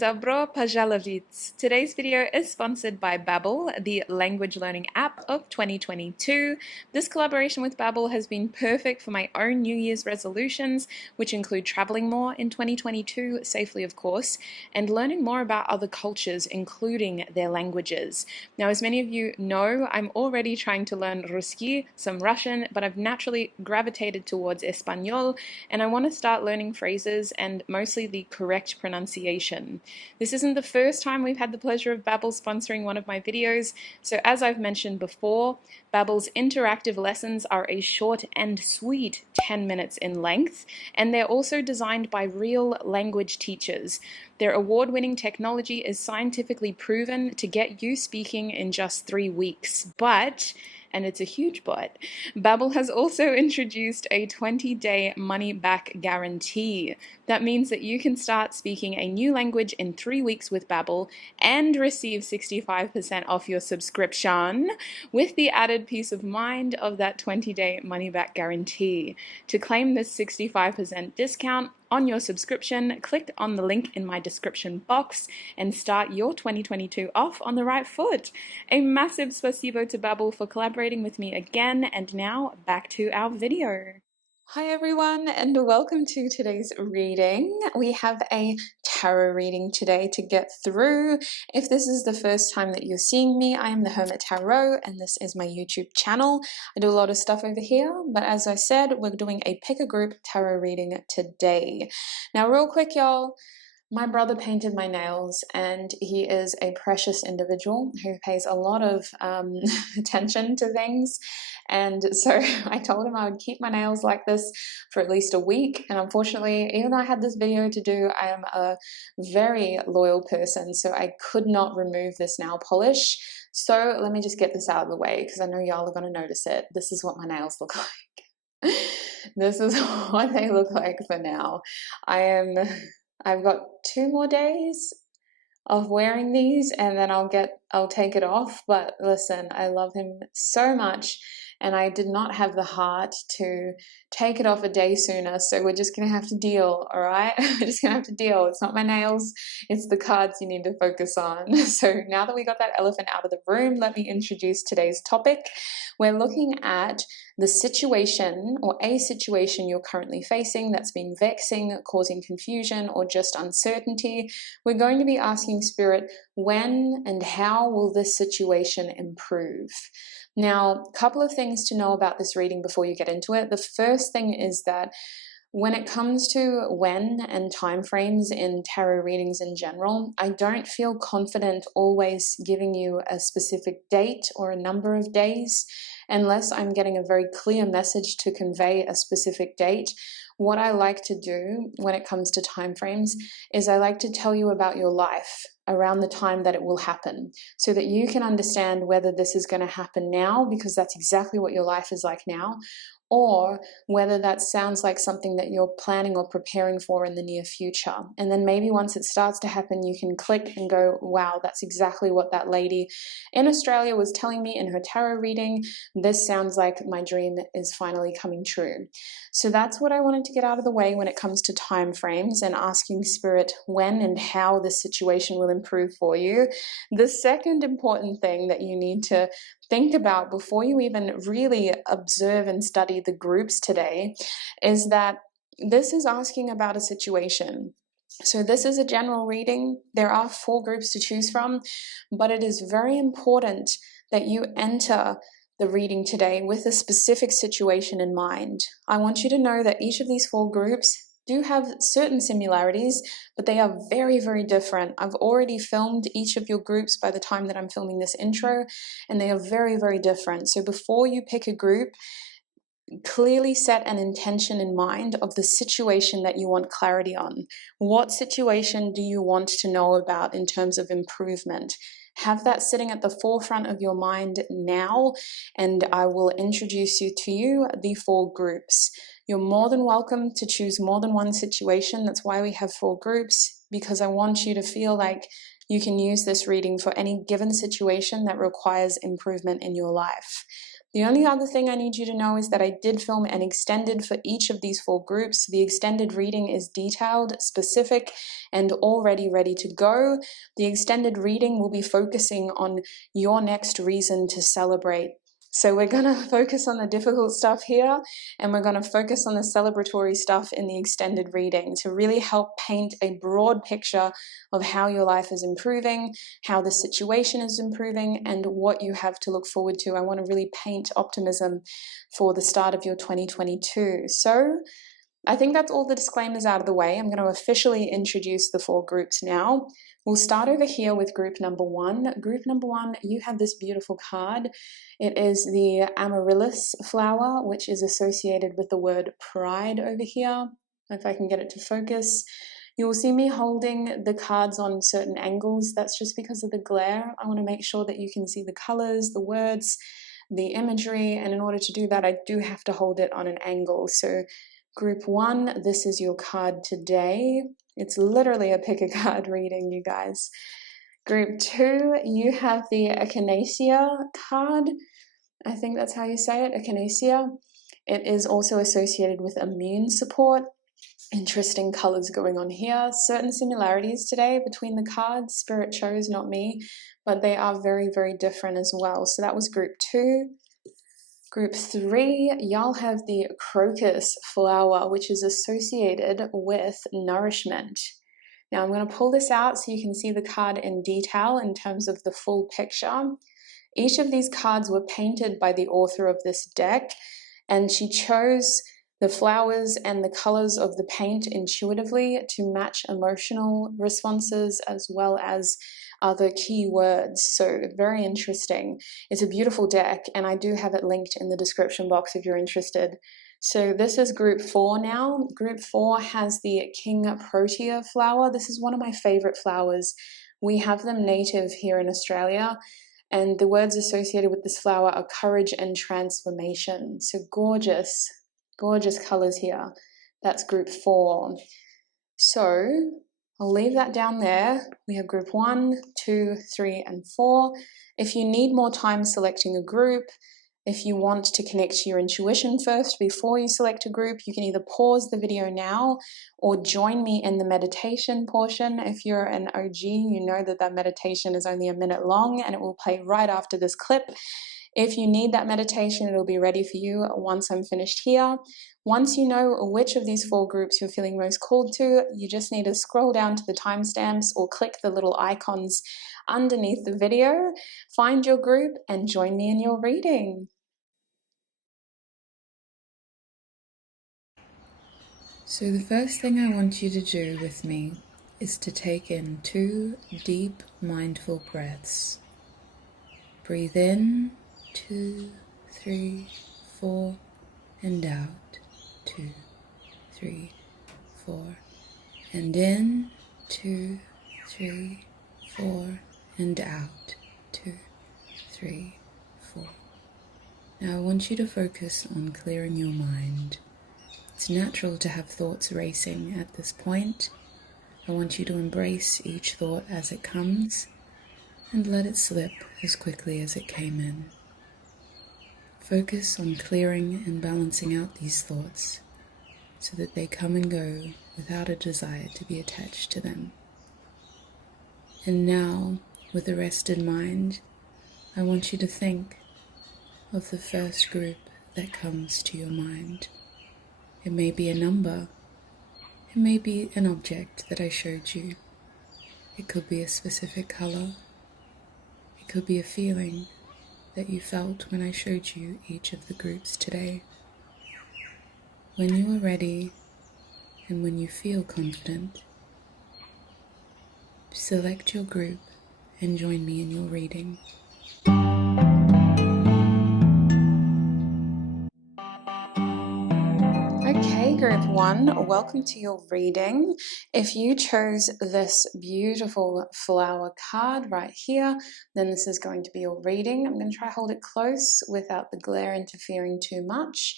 Dobro Pajalovits. Today's video is sponsored by Babbel, the language learning app of 2022. This collaboration with Babbel has been perfect for my own New Year's resolutions, which include traveling more in 2022, safely of course, and learning more about other cultures, including their languages. Now, as many of you know, I'm already trying to learn Ruski, some Russian, but I've naturally gravitated towards Espanol, and I want to start learning phrases and mostly the correct pronunciation. This isn't the first time we've had the pleasure of Babbel sponsoring one of my videos, so as I've mentioned before, Babbel's interactive lessons are a short and sweet 10 minutes in length, and they're also designed by real language teachers. Their award-winning technology is scientifically proven to get you speaking in just 3 weeks, but, and it's a huge but, Babbel has also introduced a 20-day money-back guarantee. That means that you can start speaking a new language in 3 weeks with Babbel and receive 65% off your subscription with the added peace of mind of that 20-day money-back guarantee. To claim this 65% discount on your subscription, click on the link in my description box and start your 2022 off on the right foot. A massive spasibo to Babbel for collaborating with me again, and now back to our video. Hi everyone, and welcome to today's reading. We have a tarot reading today to get through. If this is the first time that you're seeing me, I am the Hermit Tarot, and this is my YouTube channel. I do a lot of stuff over here, but as I said, we're doing a pick a group tarot reading today. Now, real quick, y'all. My brother painted my nails, and he is a precious individual who pays a lot of attention to things, and so I told him I would keep my nails like this for at least a week, and unfortunately, even though I had this video to do, I am a very loyal person, so I could not remove this nail polish. So let me just get this out of the way, because I know y'all are going to notice it. This is what my nails look like. This is what they look like for now. I've got 2 more days of wearing these, and then I'll take it off. But listen, I love him so much, and I did not have the heart to take it off a day sooner, so we're just gonna have to deal, all right? We're just gonna have to deal. It's not my nails, it's the cards you need to focus on. So now that we got that elephant out of the room, let me introduce today's topic. We're looking at the situation or a situation you're currently facing that's been vexing, causing confusion, or just uncertainty. We're going to be asking Spirit, when and how will this situation improve? Now, a couple of things to know about this reading before you get into it. The first thing is that when it comes to when and time frames in tarot readings in general, I don't feel confident always giving you a specific date or a number of days unless I'm getting a very clear message to convey a specific date. What I like to do when it comes to time frames is I like to tell you about your life around the time that it will happen, so that you can understand whether this is going to happen now, because that's exactly what your life is like now, or whether that sounds like something that you're planning or preparing for in the near future. And then maybe once it starts to happen, you can click and go, wow, that's exactly what that lady in Australia was telling me in her tarot reading. This sounds like my dream is finally coming true. So that's what I wanted to get out of the way when it comes to time frames and asking Spirit when and how this situation will improve for you. The second important thing that you need to think about before you even really observe and study the groups today is that this is asking about a situation. So this is a general reading. There are 4 groups to choose from, but it is very important that you enter the reading today with a specific situation in mind. I want you to know that each of these 4 groups do have certain similarities, but they are very, very different. I've already filmed each of your groups by the time that I'm filming this intro, and they are very, very different. So before you pick a group, clearly set an intention in mind of the situation that you want clarity on. What situation do you want to know about in terms of improvement? Have that sitting at the forefront of your mind now, and I will introduce you to the 4 groups. You're more than welcome to choose more than one situation. That's why we have 4 groups, because I want you to feel like you can use this reading for any given situation that requires improvement in your life. The only other thing I need you to know is that I did film an extended for each of these 4 groups. The extended reading is detailed, specific, and already ready to go. The extended reading will be focusing on your next reason to celebrate. So we're going to focus on the difficult stuff here, and we're going to focus on the celebratory stuff in the extended reading to really help paint a broad picture of how your life is improving, how the situation is improving, and what you have to look forward to. I want to really paint optimism for the start of your 2022. So I think that's all the disclaimers out of the way. I'm going to officially introduce the 4 groups now. We'll start over here with group number 1. Group number 1, you have this beautiful card. It is the amaryllis flower, which is associated with the word pride over here. If I can get it to focus. You will see me holding the cards on certain angles. That's just because of the glare. I want to make sure that you can see the colors, the words, the imagery, and in order to do that, I do have to hold it on an angle. So Group 1, this is your card today. It's literally a pick a card reading, you guys. Group 2, you have the echinacea card. I think that's how you say it, echinacea. It is also associated with immune support. Interesting colors going on here. Certain similarities today between the cards. Spirit chose, not me, but they are very, very different as well. So that was Group 2. Group 3, y'all have the crocus flower, which is associated with nourishment. Now I'm going to pull this out so you can see the card in detail in terms of the full picture. Each of these cards were painted by the author of this deck, and she chose the flowers and the colors of the paint intuitively to match emotional responses as well as other key words. So very interesting. It's a beautiful deck, and I do have it linked in the description box if you're interested. So this is group 4 now. Group 4 has the King Protea flower. This is one of my favorite flowers. We have them native here in Australia, and the words associated with this flower are courage and transformation. So gorgeous, gorgeous colors here. That's group 4. So I'll leave that down there. We have group 1, 2, 3, and 4. If you need more time selecting a group, if you want to connect to your intuition first before you select a group, you can either pause the video now or join me in the meditation portion. If you're an OG, you know that that meditation is only a minute long and it will play right after this clip. If you need that meditation, it'll be ready for you once I'm finished here. Once you know which of these 4 groups you're feeling most called to, you just need to scroll down to the timestamps or click the little icons underneath the video, find your group, and join me in your reading. So the first thing I want you to do with me is to take in 2 deep, mindful breaths. Breathe in, 2, 3, 4, and out, 2, 3, 4, and in, 2, 3, 4, and out, 2, 3, 4. Now I want you to focus on clearing your mind. It's natural to have thoughts racing at this point. I want you to embrace each thought as it comes and let it slip as quickly as it came in. Focus on clearing and balancing out these thoughts so that they come and go without a desire to be attached to them. And now, with a rested mind, I want you to think of the first group that comes to your mind. It may be a number, it may be an object that I showed you. It could be a specific color, it could be a feeling that you felt when I showed you each of the groups today. When you are ready and when you feel confident, select your group and join me in your reading. Okay, group 1, welcome to your reading. If you chose this beautiful flower card right here, then this is going to be your reading. I'm going to try to hold it close without the glare interfering too much.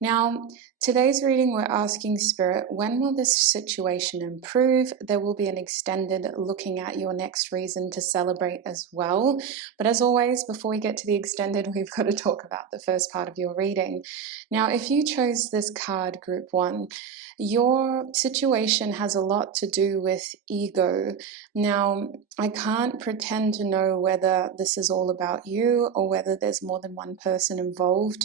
Now, Today's reading, we're asking Spirit, when will this situation improve? There will be an extended looking at your next reason to celebrate as well. But as always, before we get to the extended, we've got to talk about the first part of your reading. Now, if you chose this card, Group 1, your situation has a lot to do with ego. Now, I can't pretend to know whether this is all about you or whether there's more than one person involved.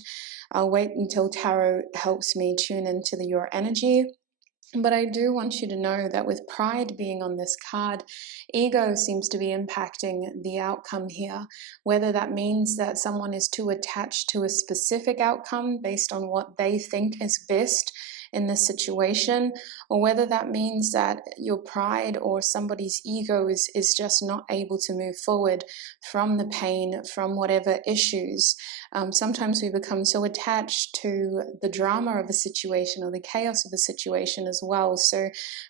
I'll wait until tarot helps me tune into your energy. But I do want you to know that with pride being on this card, ego seems to be impacting the outcome here. Whether that means that someone is too attached to a specific outcome based on what they think is best in this situation, or whether that means that your pride or somebody's ego is just not able to move forward from the pain, from whatever issues. Sometimes we become so attached to the drama of a situation or the chaos of a situation as well. So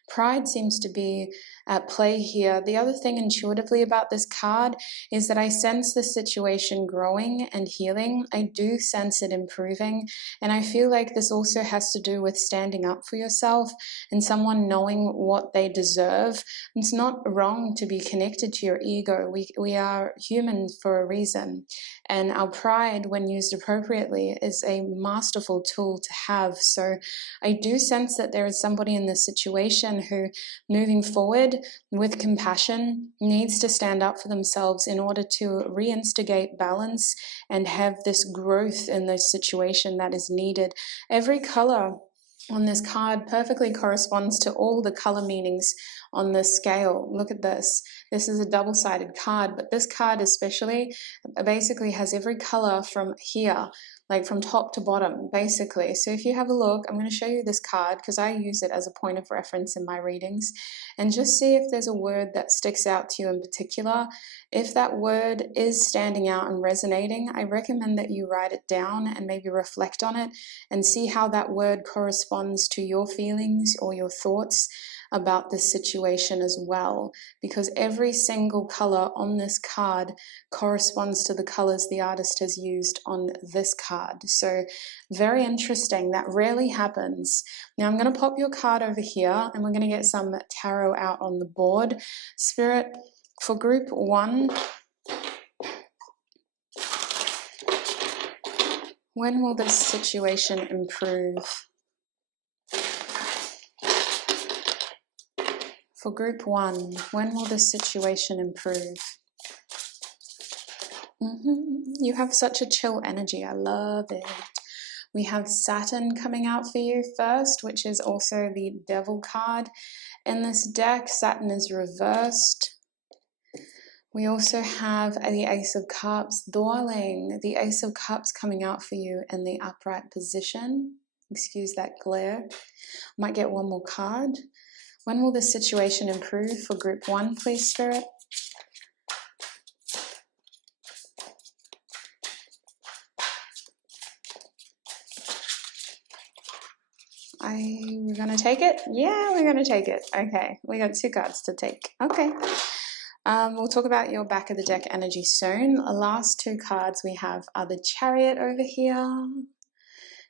pride seems to be at play here. The other thing intuitively about this card is that I sense the situation growing and healing. I do sense it improving. And I feel like this also has to do with standing up for yourself and someone knowing what they deserve. It's not wrong to be connected to your ego. We are human for a reason. And our pride, when used appropriately, is a masterful tool to have. So I do sense that there is somebody in this situation who, moving forward with compassion, needs to stand up for themselves in order to reinstigate balance and have this growth in the situation that is needed. Every color on this card perfectly corresponds to all the color meanings on this scale. Look at this. This is a double-sided card, but this card especially basically has every color from here, like from top to bottom, basically. So if you have a look, I'm going to show you this card because I use it as a point of reference in my readings, and just see if there's a word that sticks out to you in particular. If that word is standing out and resonating, I recommend that you write it down and maybe reflect on it and see how that word corresponds to your feelings or your thoughts about this situation as well, because every single color on this card corresponds to the colors the artist has used on this card. So very interesting. That rarely happens. Now I'm going to pop your card over here and we're going to get some tarot out on the board. Spirit, for Group 1, when will this situation improve? For Group 1, when will this situation improve? You have such a chill energy. I love it. We have Saturn coming out for you first, which is also the Devil card. In this deck, Saturn is reversed. We also have the Ace of Cups. Darling, the Ace of Cups coming out for you in the upright position. Excuse that glare. Might get one more card. When will this situation improve for Group 1, please, Spirit? We're going to take it? Yeah, we're going to take it. Okay, we got 2 cards to take. Okay. We'll talk about your back of the deck energy soon. The last 2 cards we have are the Chariot over here.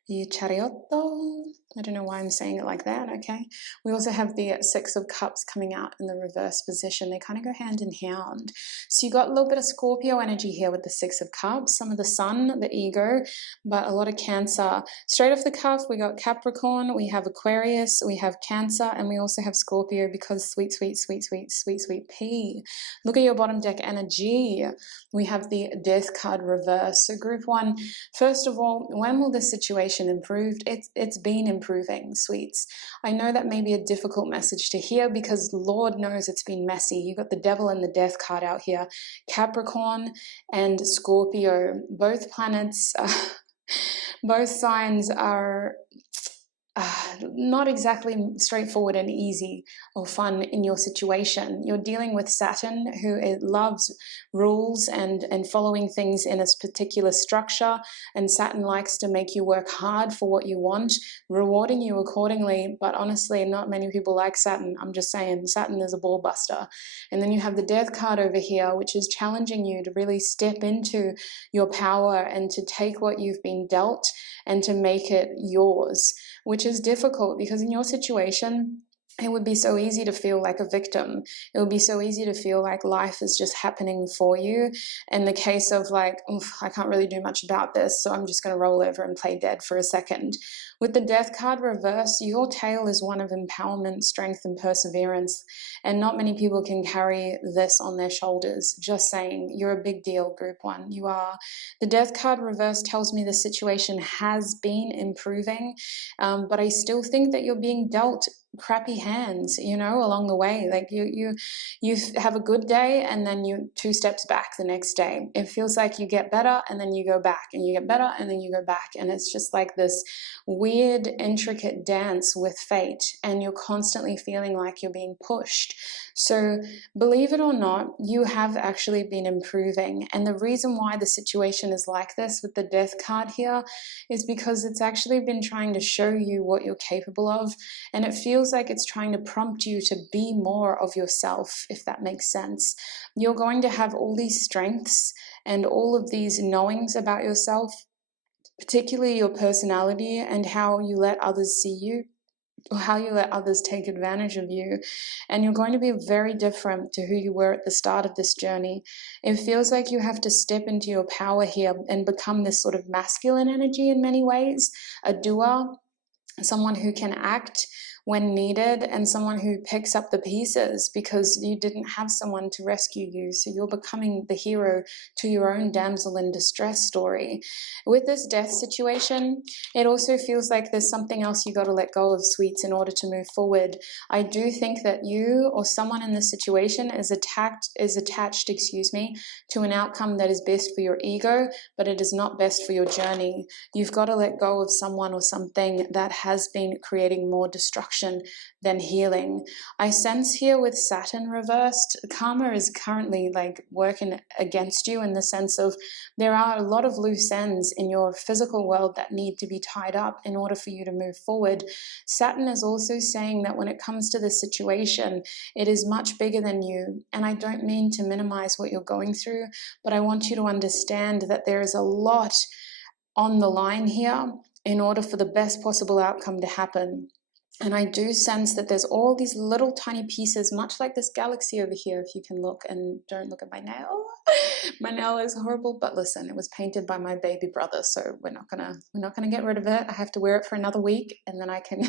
The Chariotto. I don't know why I'm saying it like that, okay. We also have the 6 of Cups coming out in the reverse position. They kind of go hand in hand. So you got a little bit of Scorpio energy here with the 6 of Cups, some of the Sun, the ego, but a lot of Cancer. Straight off the cuff, we got Capricorn, we have Aquarius, we have Cancer, and we also have Scorpio because sweet, sweet, sweet, sweet, sweet, sweet pea. Look at your bottom deck energy. We have the Death card reverse. So Group 1, first of all, when will this situation improve? It's been improving, sweets. I know that may be a difficult message to hear because Lord knows it's been messy. You got the Devil and the Death card out here. Capricorn and Scorpio, both planets, both signs are not exactly straightforward and easy or fun in your situation. You're dealing with Saturn, who loves rules and following things in a particular structure, and Saturn likes to make you work hard for what you want, rewarding you accordingly. But honestly, not many people like Saturn. I'm just saying, Saturn is a ball buster. And then you have the Death card over here, which is challenging you to really step into your power and to take what you've been dealt and to make it yours, which is difficult because in your situation, it would be so easy to feel like a victim. It would be so easy to feel like life is just happening for you. In the case of like, I can't really do much about this, so I'm just going to roll over and play dead for a second. With the Death card reverse, your tale is one of empowerment, strength, and perseverance. And not many people can carry this on their shoulders. Just saying, you're a big deal, Group 1. You are. The Death card reverse tells me the situation has been improving, but I still think that you're being dealt crappy hands, you know, along the way. Like you have a good day and then you 2 steps back the next day. It feels like you get better and then you go back, and you get better and then you go back, and it's just like this weird intricate dance with fate, and you're constantly feeling like you're being pushed. So believe it or not, you have actually been improving, and the reason why the situation is like this with the Death card here is because it's actually been trying to show you what you're capable of, and it feels like it's trying to prompt you to be more of yourself, if that makes sense. You're going to have all these strengths and all of these knowings about yourself, particularly your personality and how you let others see you, or how you let others take advantage of you. And you're going to be very different to who you were at the start of this journey. It feels like you have to step into your power here and become this sort of masculine energy in many ways, a doer, someone who can act when needed, and someone who picks up the pieces because you didn't have someone to rescue you. So you're becoming the hero to your own damsel in distress story. With this death situation, it also feels like there's something else you got to let go of, sweets, in order to move forward. I do think that you or someone in this situation is attached, to an outcome that is best for your ego, but it is not best for your journey. You've got to let go of someone or something that has been creating more destruction than healing. I sense here with Saturn reversed, karma is currently like working against you, in the sense of there are a lot of loose ends in your physical world that need to be tied up in order for you to move forward. Saturn is also saying that when it comes to this situation, it is much bigger than you. And I don't mean to minimize what you're going through, but I want you to understand that there is a lot on the line here in order for the best possible outcome to happen. And I do sense that there's all these little tiny pieces, much like this galaxy over here, if you can look, and don't look at my nail. My nail is horrible, but listen, it was painted by my baby brother, so we're not gonna get rid of it. I have to wear it for another week and then I can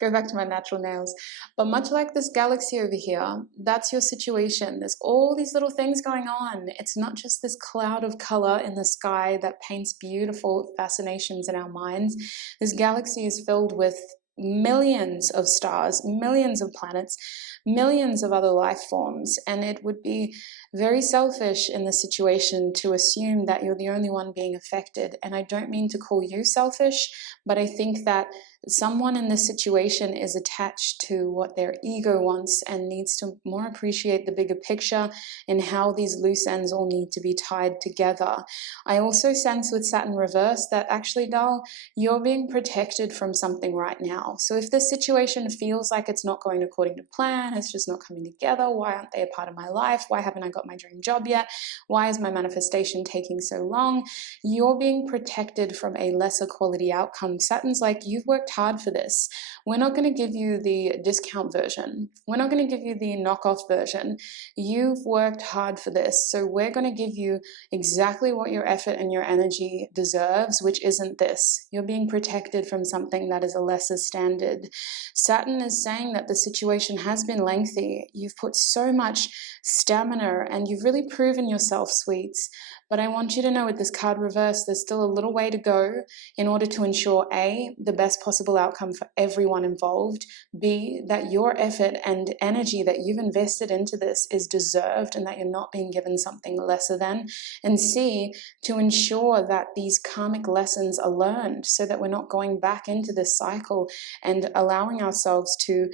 go back to my natural nails. But much like this galaxy over here, that's your situation. There's all these little things going on. It's not just this cloud of color in the sky that paints beautiful fascinations in our minds. This galaxy is filled with millions of stars, millions of planets, millions of other life forms, and it would be very selfish in the situation to assume that you're the only one being affected. And I don't mean to call you selfish, but I think that someone in this situation is attached to what their ego wants and needs to more appreciate the bigger picture and how these loose ends all need to be tied together. I also sense with Saturn reverse that actually, Dal, you're being protected from something right now. So if this situation feels like it's not going according to plan, it's just not coming together, why aren't they a part of my life? Why haven't I got my dream job yet? Why is my manifestation taking so long? You're being protected from a lesser quality outcome. Saturn's like, you've worked hard for this. We're not going to give you the discount version. We're not going to give you the knockoff version. You've worked hard for this. So we're going to give you exactly what your effort and your energy deserves, which isn't this. You're being protected from something that is a lesser standard. Saturn is saying that the situation has been lengthy. You've put so much stamina and you've really proven yourself, sweets. But I want you to know with this card reversed, there's still a little way to go in order to ensure A, the best possible outcome for everyone involved, B, that your effort and energy that you've invested into this is deserved and that you're not being given something lesser than, and C, to ensure that these karmic lessons are learned so that we're not going back into this cycle and allowing ourselves to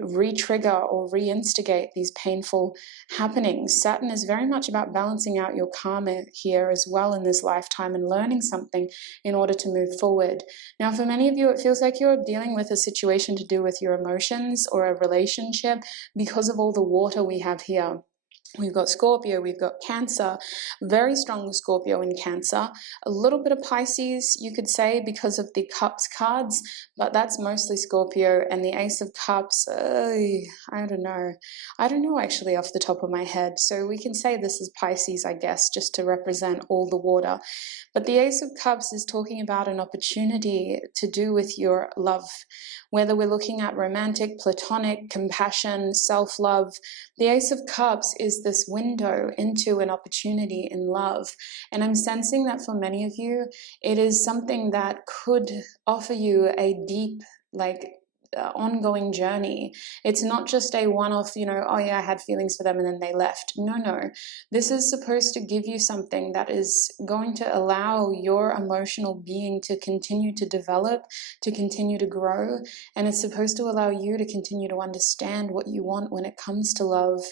re-trigger or re-instigate these painful happenings. Saturn is very much about balancing out your karma here as well in this lifetime and learning something in order to move forward. Now, for many of you, it feels like you're dealing with a situation to do with your emotions or a relationship because of all the water we have here. We've got Scorpio, we've got Cancer, very strong Scorpio in Cancer, a little bit of Pisces, you could say, because of the Cups cards, but that's mostly Scorpio. And the Ace of Cups, I don't know actually off the top of my head. So we can say this is Pisces, I guess, just to represent all the water. But the Ace of Cups is talking about an opportunity to do with your love, whether we're looking at romantic, platonic, compassion, self-love. The Ace of Cups is this window into an opportunity in love. And I'm sensing that for many of you, it is something that could offer you a deep, ongoing journey. It's not just a one-off, oh yeah, I had feelings for them and then they left. No. This is supposed to give you something that is going to allow your emotional being to continue to develop, to continue to grow, and it's supposed to allow you to continue to understand what you want when it comes to love.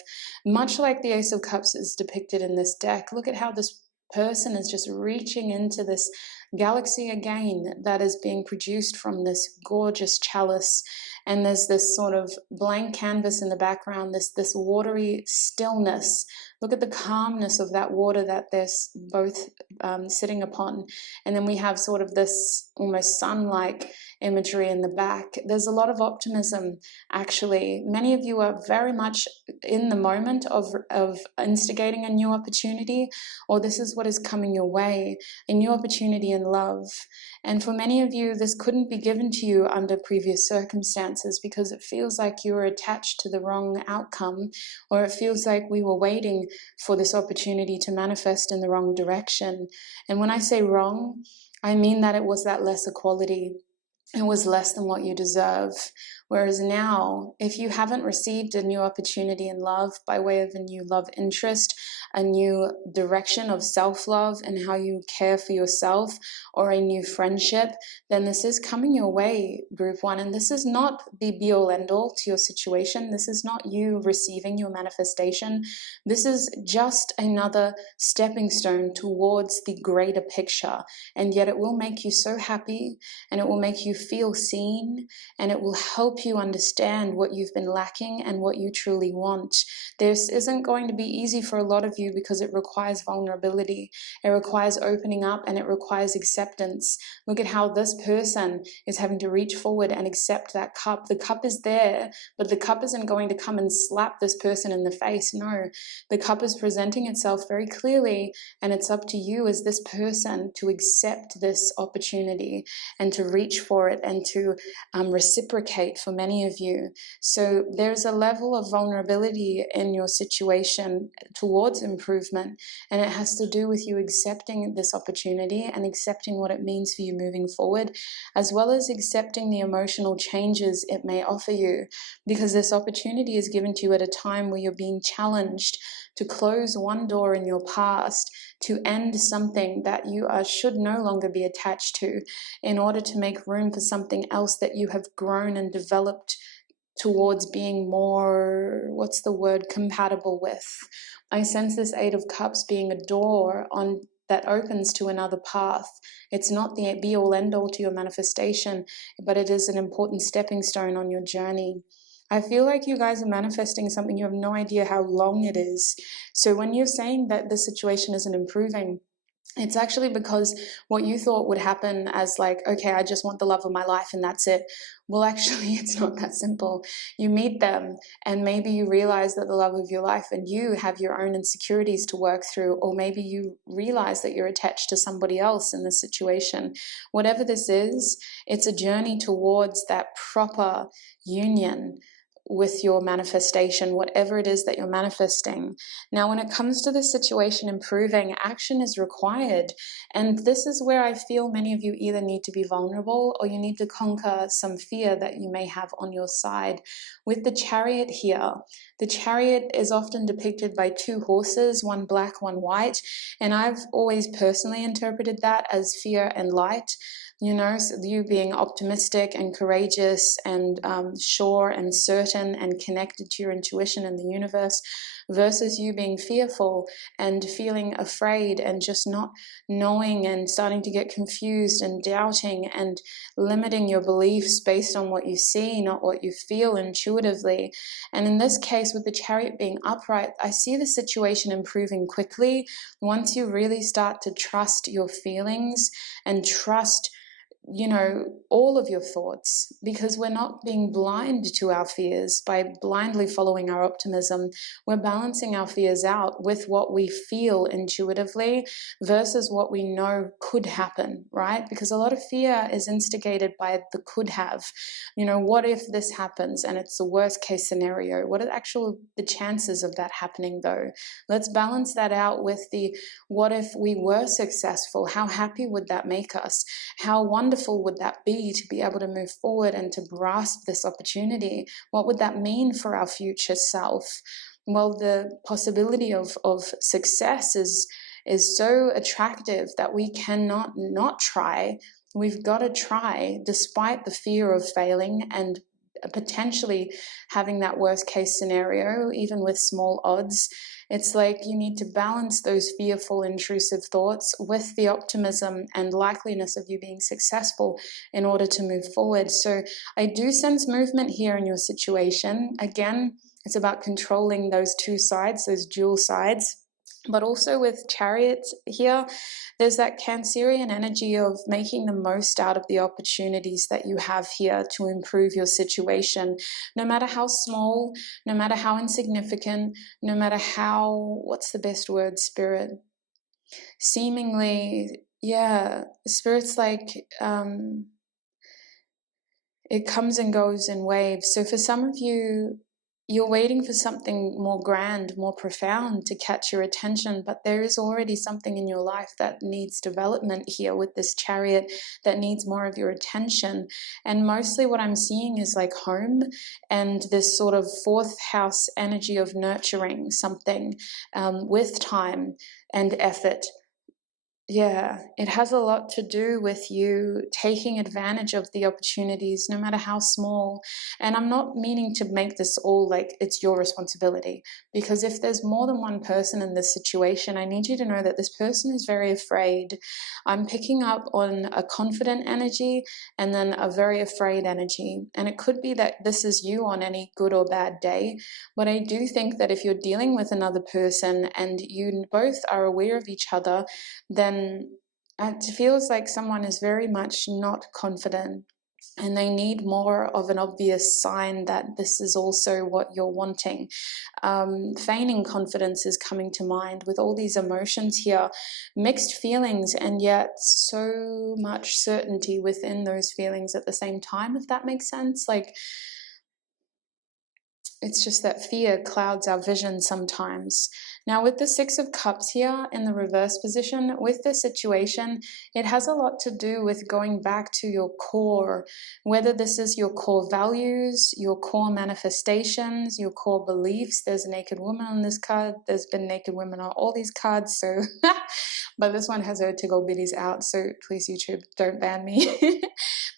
Much like the Ace of Cups is depicted in this deck, look at how this person is just reaching into this galaxy again that is being produced from this gorgeous chalice, and there's this sort of blank canvas in the background, this watery stillness. Look at the calmness of that water that they're both sitting upon. And then we have sort of this almost sun-like imagery in the back. There's a lot of optimism, actually. Many of you are very much in the moment of instigating a new opportunity, or this is what is coming your way, a new opportunity in love. And for many of you, this couldn't be given to you under previous circumstances because it feels like you were attached to the wrong outcome, or it feels like we were waiting for this opportunity to manifest in the wrong direction. And when I say wrong, I mean that it was that lesser quality. It was less than what you deserve. Whereas now, if you haven't received a new opportunity in love by way of a new love interest, a new direction of self-love and how you care for yourself, or a new friendship, then this is coming your way, Group 1. And this is not the be-all end-all to your situation. This is not you receiving your manifestation. This is just another stepping stone towards the greater picture. And yet it will make you so happy, and it will make you feel seen, and it will help you understand what you've been lacking and what you truly want. This isn't going to be easy for a lot of you because it requires vulnerability. It requires opening up, and it requires acceptance. Look at how this person is having to reach forward and accept that cup. The cup is there, but the cup isn't going to come and slap this person in the face. No, the cup is presenting itself very clearly, and it's up to you as this person to accept this opportunity and to reach for it and to reciprocate for many of you. So there's a level of vulnerability in your situation towards improvement, and it has to do with you accepting this opportunity and accepting what it means for you moving forward, as well as accepting the emotional changes it may offer you, because this opportunity is given to you at a time where you're being challenged to close one door in your past, to end something that you should no longer be attached to, in order to make room for something else that you have grown and developed towards being more, compatible with. I sense this Eight of Cups being a door that opens to another path. It's not the be-all end-all to your manifestation, but it is an important stepping stone on your journey. I feel like you guys are manifesting something you have no idea how long it is. So when you're saying that the situation isn't improving, it's actually because what you thought would happen as like, okay, I just want the love of my life and that's it. Well, actually, it's not that simple. You meet them and maybe you realize that the love of your life and you have your own insecurities to work through, or maybe you realize that you're attached to somebody else in this situation. Whatever this is, it's a journey towards that proper union with your manifestation, whatever it is that you're manifesting. Now, when it comes to the situation improving, action is required. And this is where I feel many of you either need to be vulnerable or you need to conquer some fear that you may have on your side. With the Chariot here, the Chariot is often depicted by two horses, one black, one white. And I've always personally interpreted that as fear and light. You know, so you being optimistic and courageous and sure and certain and connected to your intuition and the universe, versus you being fearful and feeling afraid and just not knowing and starting to get confused and doubting and limiting your beliefs based on what you see, not what you feel intuitively. And in this case, with the Chariot being upright, I see the situation improving quickly once you really start to trust your feelings and trust, you know, all of your thoughts, because we're not being blind to our fears by blindly following our optimism. We're balancing our fears out with what we feel intuitively versus what we know could happen, right? Because a lot of fear is instigated by the could have. You know, what if this happens and it's the worst case scenario? What are the chances of that happening though? Let's balance that out with the what if we were successful? How happy would that make us? How wonderful would that be to be able to move forward and to grasp this opportunity? What would that mean for our future self? Well, the possibility of success is so attractive that we cannot not try. We've got to try despite the fear of failing and potentially having that worst case scenario, even with small odds. It's like you need to balance those fearful, intrusive thoughts with the optimism and likeliness of you being successful in order to move forward. So I do sense movement here in your situation. Again, it's about controlling those two sides, those dual sides. But also with Chariot here, there's that Cancerian energy of making the most out of the opportunities that you have here to improve your situation, no matter how small, no matter how insignificant, no matter how, what's the best word, Spirit? Seemingly, yeah, Spirit's like, it comes and goes in waves. So for some of you, you're waiting for something more grand, more profound to catch your attention, but there is already something in your life that needs development here with this Chariot that needs more of your attention. And mostly what I'm seeing is like home and this sort of fourth house energy of nurturing something with time and effort. Yeah, it has a lot to do with you taking advantage of the opportunities, no matter how small. And I'm not meaning to make this all like it's your responsibility, because if there's more than one person in this situation, I need you to know that this person is very afraid. I'm picking up on a confident energy and then a very afraid energy. And it could be that this is you on any good or bad day. But I do think that if you're dealing with another person and you both are aware of each other, then it feels like someone is very much not confident and they need more of an obvious sign that this is also what you're wanting. Feigning confidence is coming to mind with all these emotions here, mixed feelings, and yet so much certainty within those feelings at the same time, if that makes sense. Like, it's just that fear clouds our vision sometimes. Now, with the Six of Cups here in the reverse position, with this situation, it has a lot to do with going back to your core, whether this is your core values, your core manifestations, your core beliefs. There's a naked woman on this card. There's been naked women on all these cards, so but this one has her tickle bitties out, so please, YouTube, don't ban me.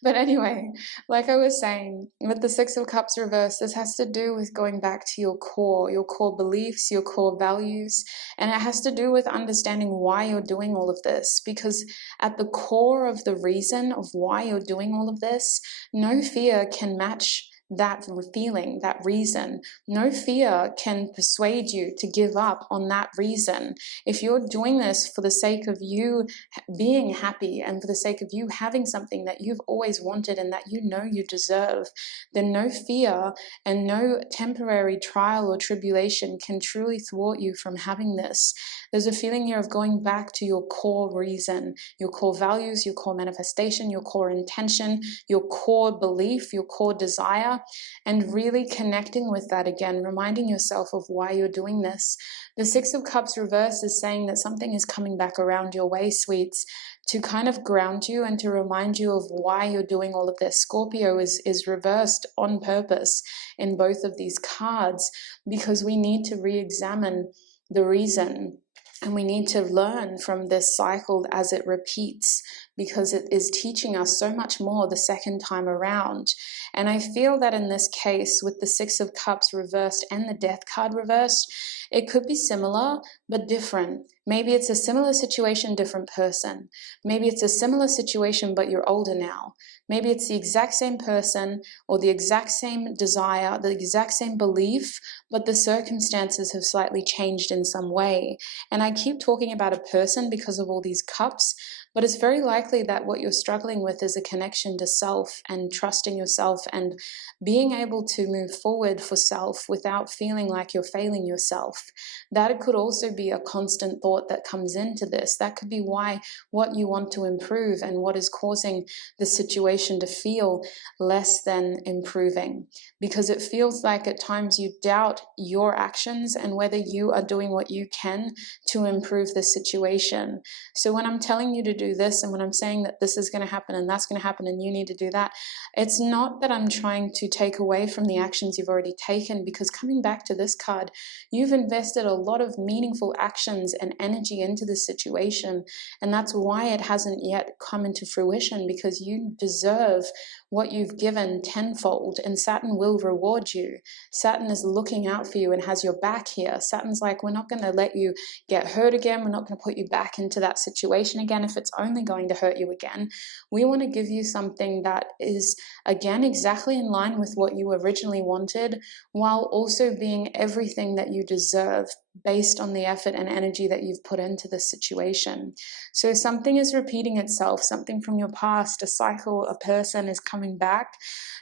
But anyway, like I was saying, with the Six of Cups reverse, this has to do with going back to your core beliefs, your core values, and it has to do with understanding why you're doing all of this, because at the core of the reason of why you're doing all of this, no fear can match that feeling, that reason. No fear can persuade you to give up on that reason. If you're doing this for the sake of you being happy and for the sake of you having something that you've always wanted and that you know you deserve, then no fear and no temporary trial or tribulation can truly thwart you from having this. There's a feeling here of going back to your core reason, your core values, your core manifestation, your core intention, your core belief, your core desire, and really connecting with that again, reminding yourself of why you're doing this. The Six of Cups reversed is saying that something is coming back around your way, sweets, to kind of ground you and to remind you of why you're doing all of this. Scorpio is reversed on purpose in both of these cards, because we need to re-examine the reason, and we need to learn from this cycle as it repeats, because it is teaching us so much more the second time around. And I feel that in this case, with the Six of Cups reversed and the Death card reversed, it could be similar but different. Maybe it's a similar situation, different person. Maybe it's a similar situation, but you're older now. Maybe it's the exact same person or the exact same desire, the exact same belief, but the circumstances have slightly changed in some way. And I keep talking about a person because of all these cups, but it's very likely that what you're struggling with is a connection to self and trusting yourself and being able to move forward for self without feeling like you're failing yourself. That could also be a constant thought that comes into this. That could be why what you want to improve and what is causing the situation to feel less than improving, because it feels like at times you doubt your actions and whether you are doing what you can to improve the situation. So when I'm telling you to do this, and when I'm saying that this is going to happen and that's going to happen and you need to do that, it's not that I'm trying to take away from the actions you've already taken, because coming back to this card, you've invested a lot of meaningful actions and energy into the situation, and that's why it hasn't yet come into fruition, because you deserve what you've given tenfold, and Saturn will reward you. Saturn is looking out for you and has your back here. Saturn's like, we're not going to let you get hurt again. We're not going to put you back into that situation again if it's only going to hurt you again. We want to give you something that is, again, exactly in line with what you originally wanted, while also being everything that you deserve based on the effort and energy that you've put into this situation. So something is repeating itself, something from your past, a cycle, a person is coming back.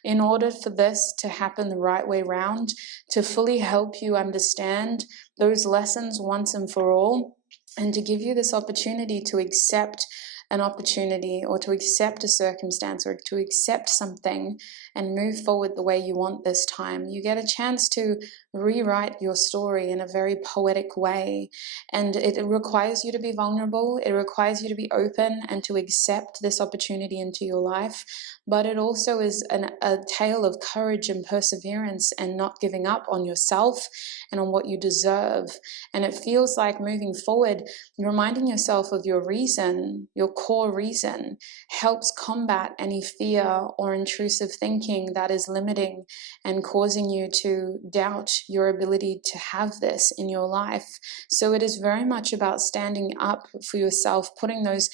In order for this to happen the right way round, to fully help you understand those lessons once and for all, and to give you this opportunity to accept an opportunity or to accept a circumstance or to accept something and move forward the way you want this time. You get a chance to rewrite your story in a very poetic way, and it requires you to be vulnerable. It requires you to be open and to accept this opportunity into your life, but it also is a tale of courage and perseverance and not giving up on yourself and on what you deserve. And it feels like moving forward, reminding yourself of your reason, your core reason, helps combat any fear or intrusive thinking that is limiting and causing you to doubt your ability to have this in your life. So it is very much about standing up for yourself, putting those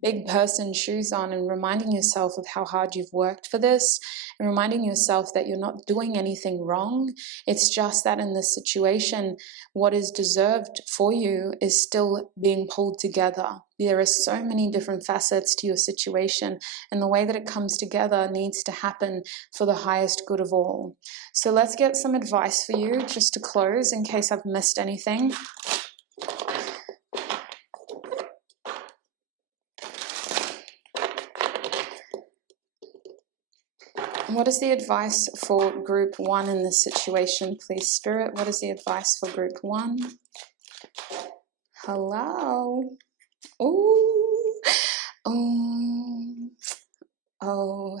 big person shoes on and reminding yourself of how hard you've worked for this, and reminding yourself that you're not doing anything wrong. It's just that in this situation, what is deserved for you is still being pulled together. There are so many different facets to your situation, and the way that it comes together needs to happen for the highest good of all. So let's get some advice for you just to close in case I've missed anything. What is the advice for group 1 in this situation, please, Spirit? What is the advice for group 1? Hello? Ooh. Oh,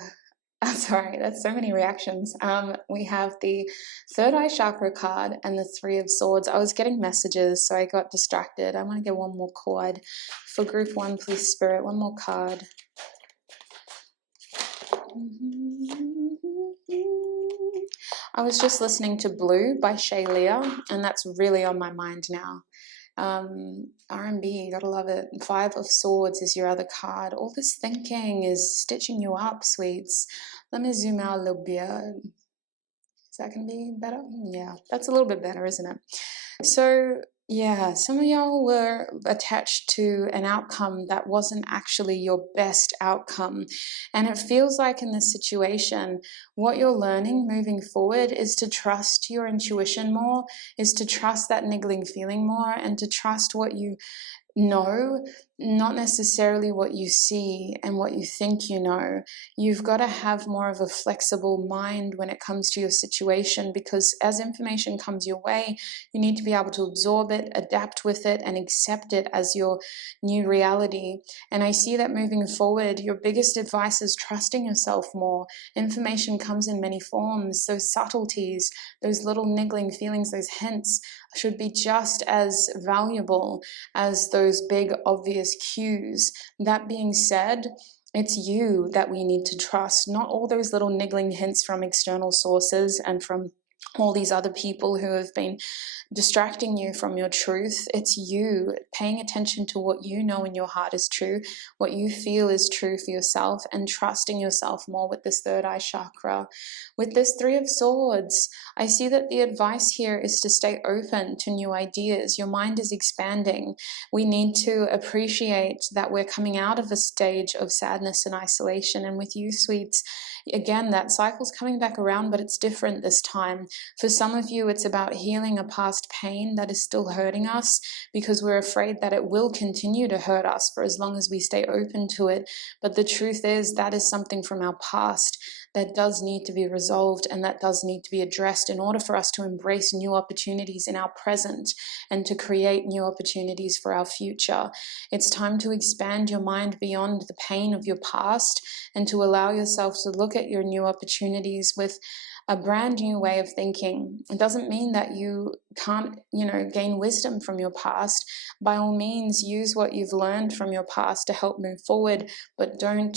I'm sorry, that's so many reactions. We have the third eye chakra card and the Three of Swords. I was getting messages, so I got distracted. I want to get one more card. For group 1, please, Spirit, one more card. I was just listening to Blue by Shay Leah, and that's really on my mind now. R&B, gotta love it. Five of Swords is your other card. All this thinking is stitching you up, sweets. Let me zoom out a little bit. Is that gonna be better? Yeah, that's a little bit better, isn't it? So Yeah, some of y'all were attached to an outcome that wasn't actually your best outcome. And it feels like in this situation, what you're learning moving forward is to trust your intuition more, is to trust that niggling feeling more, and to trust what you know, not necessarily what you see and what you think you know. You've got to have more of a flexible mind when it comes to your situation, because as information comes your way, you need to be able to absorb it, adapt with it, and accept it as your new reality. And I see that moving forward, your biggest advice is trusting yourself more. Information comes in many forms. Those subtleties, those little niggling feelings, those hints should be just as valuable as those big obvious cues. That being said, it's you that we need to trust, not all those little niggling hints from external sources and from all these other people who have been distracting you from your truth. It's you paying attention to what you know in your heart is true, what you feel is true for yourself, and trusting yourself more with this third eye chakra. With this Three of Swords, I see that the advice here is to stay open to new ideas. Your mind is expanding. We need to appreciate that we're coming out of a stage of sadness and isolation. And with you, sweets, again, that cycle's coming back around, but it's different this time. For some of you, it's about healing a past pain that is still hurting us, because we're afraid that it will continue to hurt us for as long as we stay open to it. But the truth is that is something from our past that does need to be resolved, and that does need to be addressed in order for us to embrace new opportunities in our present and to create new opportunities for our future. It's time to expand your mind beyond the pain of your past and to allow yourself to look at your new opportunities with a brand new way of thinking. It doesn't mean that you can't, gain wisdom from your past. By all means, use what you've learned from your past to help move forward, but don't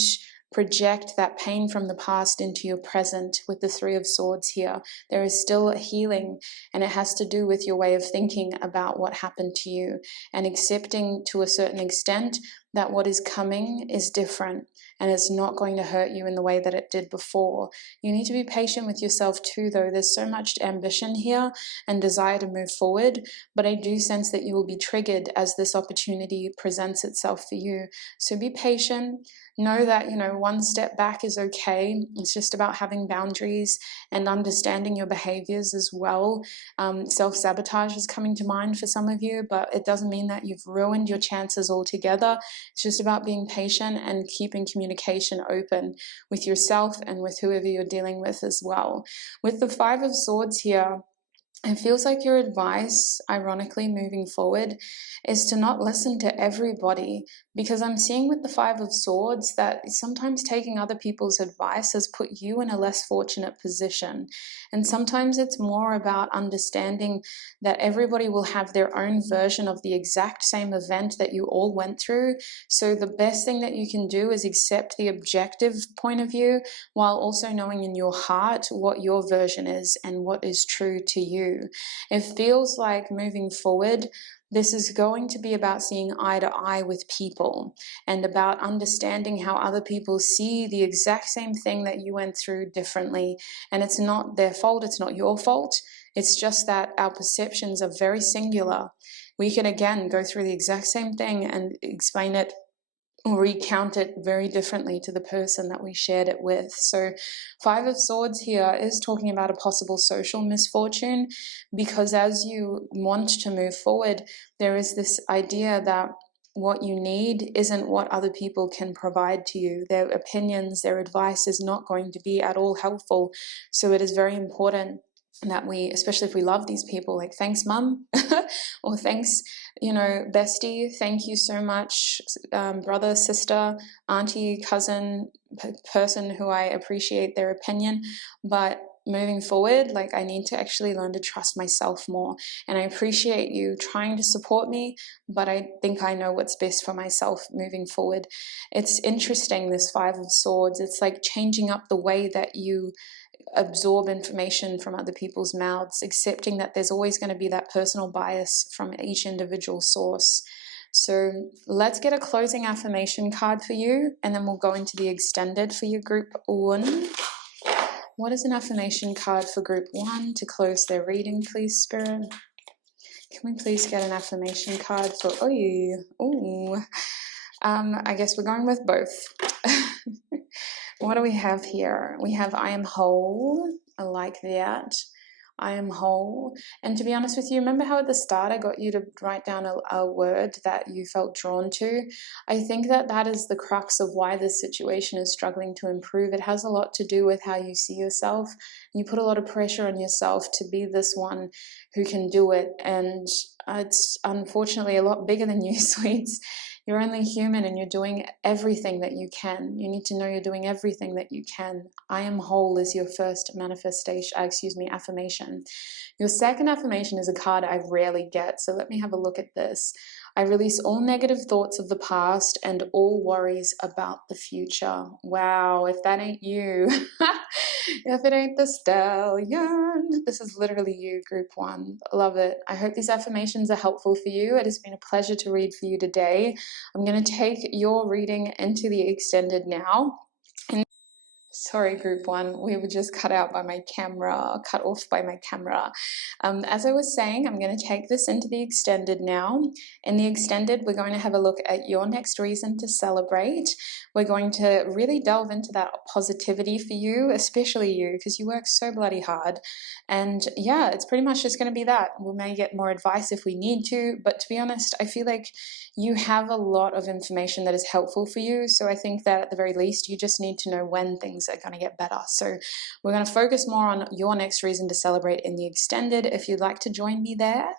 project that pain from the past into your present. With the Three of Swords here, there is still a healing, and it has to do with your way of thinking about what happened to you and accepting to a certain extent that what is coming is different and it's not going to hurt you in the way that it did before. You need to be patient with yourself too, though. There's so much ambition here and desire to move forward, but I do sense that you will be triggered as this opportunity presents itself for you. So be patient. Know that, one step back is okay. It's just about having boundaries and understanding your behaviors as well. Self-sabotage is coming to mind for some of you, but it doesn't mean that you've ruined your chances altogether. It's just about being patient and keeping communication open with yourself and with whoever you're dealing with as well. With the Five of Swords here, it feels like your advice, ironically, moving forward, is to not listen to everybody, because I'm seeing with the Five of Swords that sometimes taking other people's advice has put you in a less fortunate position. And sometimes it's more about understanding that everybody will have their own version of the exact same event that you all went through. So the best thing that you can do is accept the objective point of view while also knowing in your heart what your version is and what is true to you. It feels like moving forward, this is going to be about seeing eye to eye with people and about understanding how other people see the exact same thing that you went through differently. And it's not their fault, it's not your fault. It's just that our perceptions are very singular. We can again go through the exact same thing and explain it or recount it very differently to the person that we shared it with. So Five of Swords here is talking about a possible social misfortune, because as you want to move forward, there is this idea that what you need isn't what other people can provide to you. Their opinions, their advice is not going to be at all helpful. So it is very important that we, especially if we love these people, like thanks mum or thanks, bestie, thank you so much, brother, sister, auntie, cousin, person who I appreciate their opinion. But moving forward, I need to actually learn to trust myself more. And I appreciate you trying to support me, but I think I know what's best for myself moving forward. It's interesting, this Five of Swords. It's like changing up the way that you absorb information from other people's mouths, accepting that there's always going to be that personal bias from each individual source. So let's get a closing affirmation card for you, and then we'll go into the extended for your group one. What is an affirmation card for group one to close their reading, please, Spirit? Can we please get an affirmation card for, I guess we're going with both. What do we have here? We have I am whole. I like that. I am whole. And to be honest with you, remember how at the start I got you to write down a word that you felt drawn to? I think that is the crux of why this situation is struggling to improve. It has a lot to do with how you see yourself. You put a lot of pressure on yourself to be this one who can do it. And it's unfortunately a lot bigger than you, sweets. You're only human and you're doing everything that you can. You need to know you're doing everything that you can. I am whole is your first affirmation. Your second affirmation is a card I rarely get, so let me have a look at this. I release all negative thoughts of the past and all worries about the future. Wow, if that ain't you, if it ain't the stallion, this is literally you, group one. Love it. I hope these affirmations are helpful for you. It has been a pleasure to read for you today. I'm going to take your reading into the extended now. Sorry, group one, we were just cut off by my camera. As I was saying, I'm going to take this into the extended now. In the extended, we're going to have a look at your next reason to celebrate. We're going to really delve into that positivity for you, especially you, because you work so bloody hard. And yeah, it's pretty much just going to be that. We may get more advice if we need to, but to be honest, I feel like you have a lot of information that is helpful for you. So I think that at the very least, you just need to know when things are going to get better. So we're going to focus more on your next reason to celebrate in the extended. If you'd like to join me there,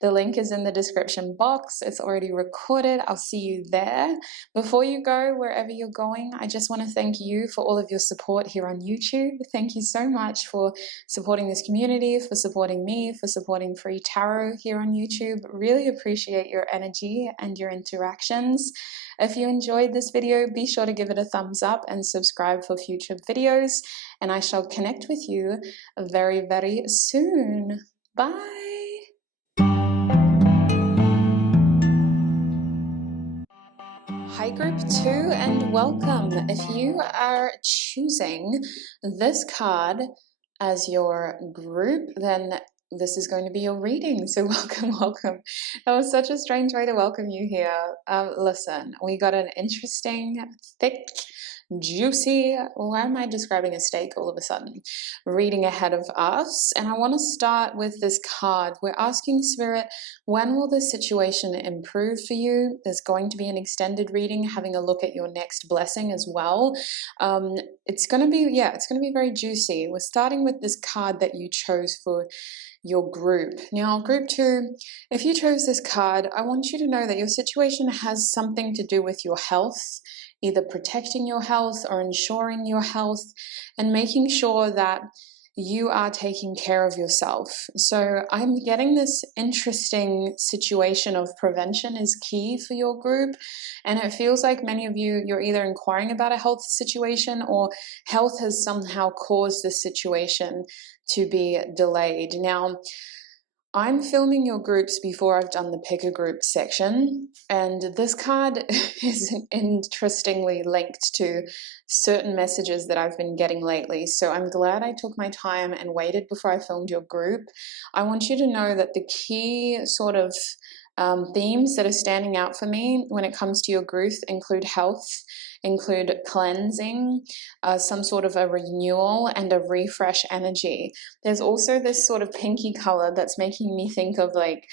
the link is in the description box. It's already recorded. I'll see you there. Before you go, wherever you're going, I just want to thank you for all of your support here on YouTube. Thank you so much for supporting this community, for supporting me, for supporting Free Tarot here on YouTube. Really appreciate your energy and your interactions. If you enjoyed this video, be sure to give it a thumbs up and subscribe for future videos, and I shall connect with you very, very soon. Bye. Hi group 2 and welcome. If you are choosing this card as your group, then this is going to be your reading. So welcome. That was such a strange way to welcome you here. Listen, we got an interesting, thick, juicy, why am I describing a steak all of a sudden, reading ahead of us. And I want to start with this card. We're asking Spirit, when will this situation improve for you? There's going to be an extended reading, having a look at your next blessing as well. It's going to be very juicy. We're starting with this card that you chose for your group. Now, group 2, if you chose this card, I want you to know that your situation has something to do with your health, either protecting your health or ensuring your health and making sure that you are taking care of yourself. So I'm getting this interesting situation of prevention is key for your group. And it feels like many of you, you're either inquiring about a health situation or health has somehow caused this situation to be delayed. Now, I'm filming your groups before I've done the pick a group section, and this card is interestingly linked to certain messages that I've been getting lately. So I'm glad I took my time and waited before I filmed your group. I want you to know that the key sort of themes that are standing out for me when it comes to your group include health, include cleansing, some sort of a renewal and a refresh energy. There's also this sort of pinky color that's making me think of, like,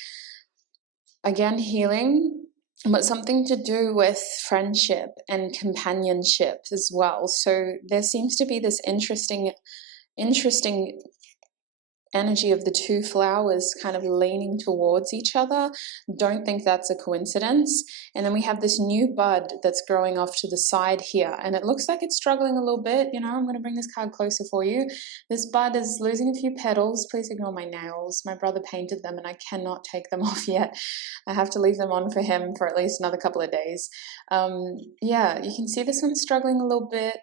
again, healing, but something to do with friendship and companionship as well. So there seems to be this interesting energy of the two flowers kind of leaning towards each other. Don't think that's a coincidence. And then we have this new bud that's growing off to the side here, and it looks like it's struggling a little bit. You know, I'm going to bring this card closer for you. This bud is losing a few petals. Please ignore my nails. My brother painted them and I cannot take them off yet. I have to leave them on for him for at least another couple of days. Yeah, you can see this one's struggling a little bit,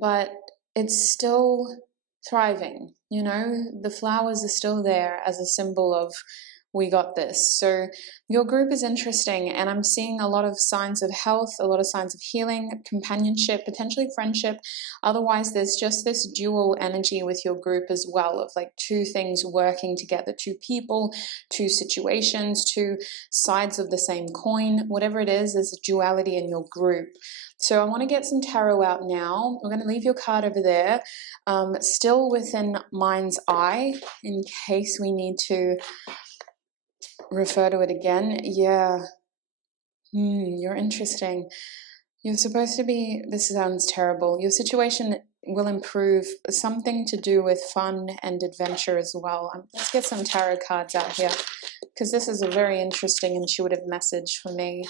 but it's still thriving. You know, the flowers are still there as a symbol of We got this. So your group is interesting, and I'm seeing a lot of signs of health, a lot of signs of healing, companionship, potentially friendship. Otherwise, there's just this dual energy with your group as well, of like two things working together, two people, two situations, two sides of the same coin. Whatever it is, there's a duality in your group. So I want to get some tarot out now. We're going to leave your card over there, still within mind's eye, in case we need to refer to it again. Yeah. You're interesting. You're supposed to be, this sounds terrible, your situation will improve, something to do with fun and adventure as well. Let's get some tarot cards out here, because this is a very interesting intuitive message for me.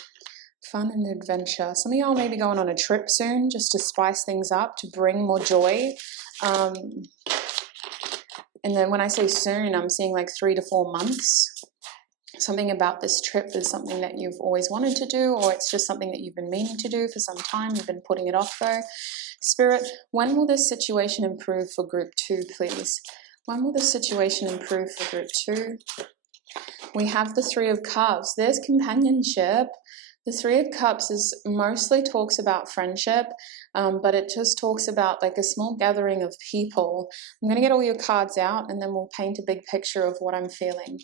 Fun and adventure. Some of y'all may be going on a trip soon, just to spice things up, to bring more joy. And then when I say soon, I'm seeing like 3 to 4 months. Something about this trip is something that you've always wanted to do, or it's just something that you've been meaning to do for some time. You've been putting it off though. Spirit, when will this situation improve for group 2, please? When will this situation improve for group 2? We have the 3 of Cups. There's companionship. The 3 of Cups is mostly talks about friendship, but it just talks about like a small gathering of people. I'm going to get all your cards out, and then we'll paint a big picture of what I'm feeling.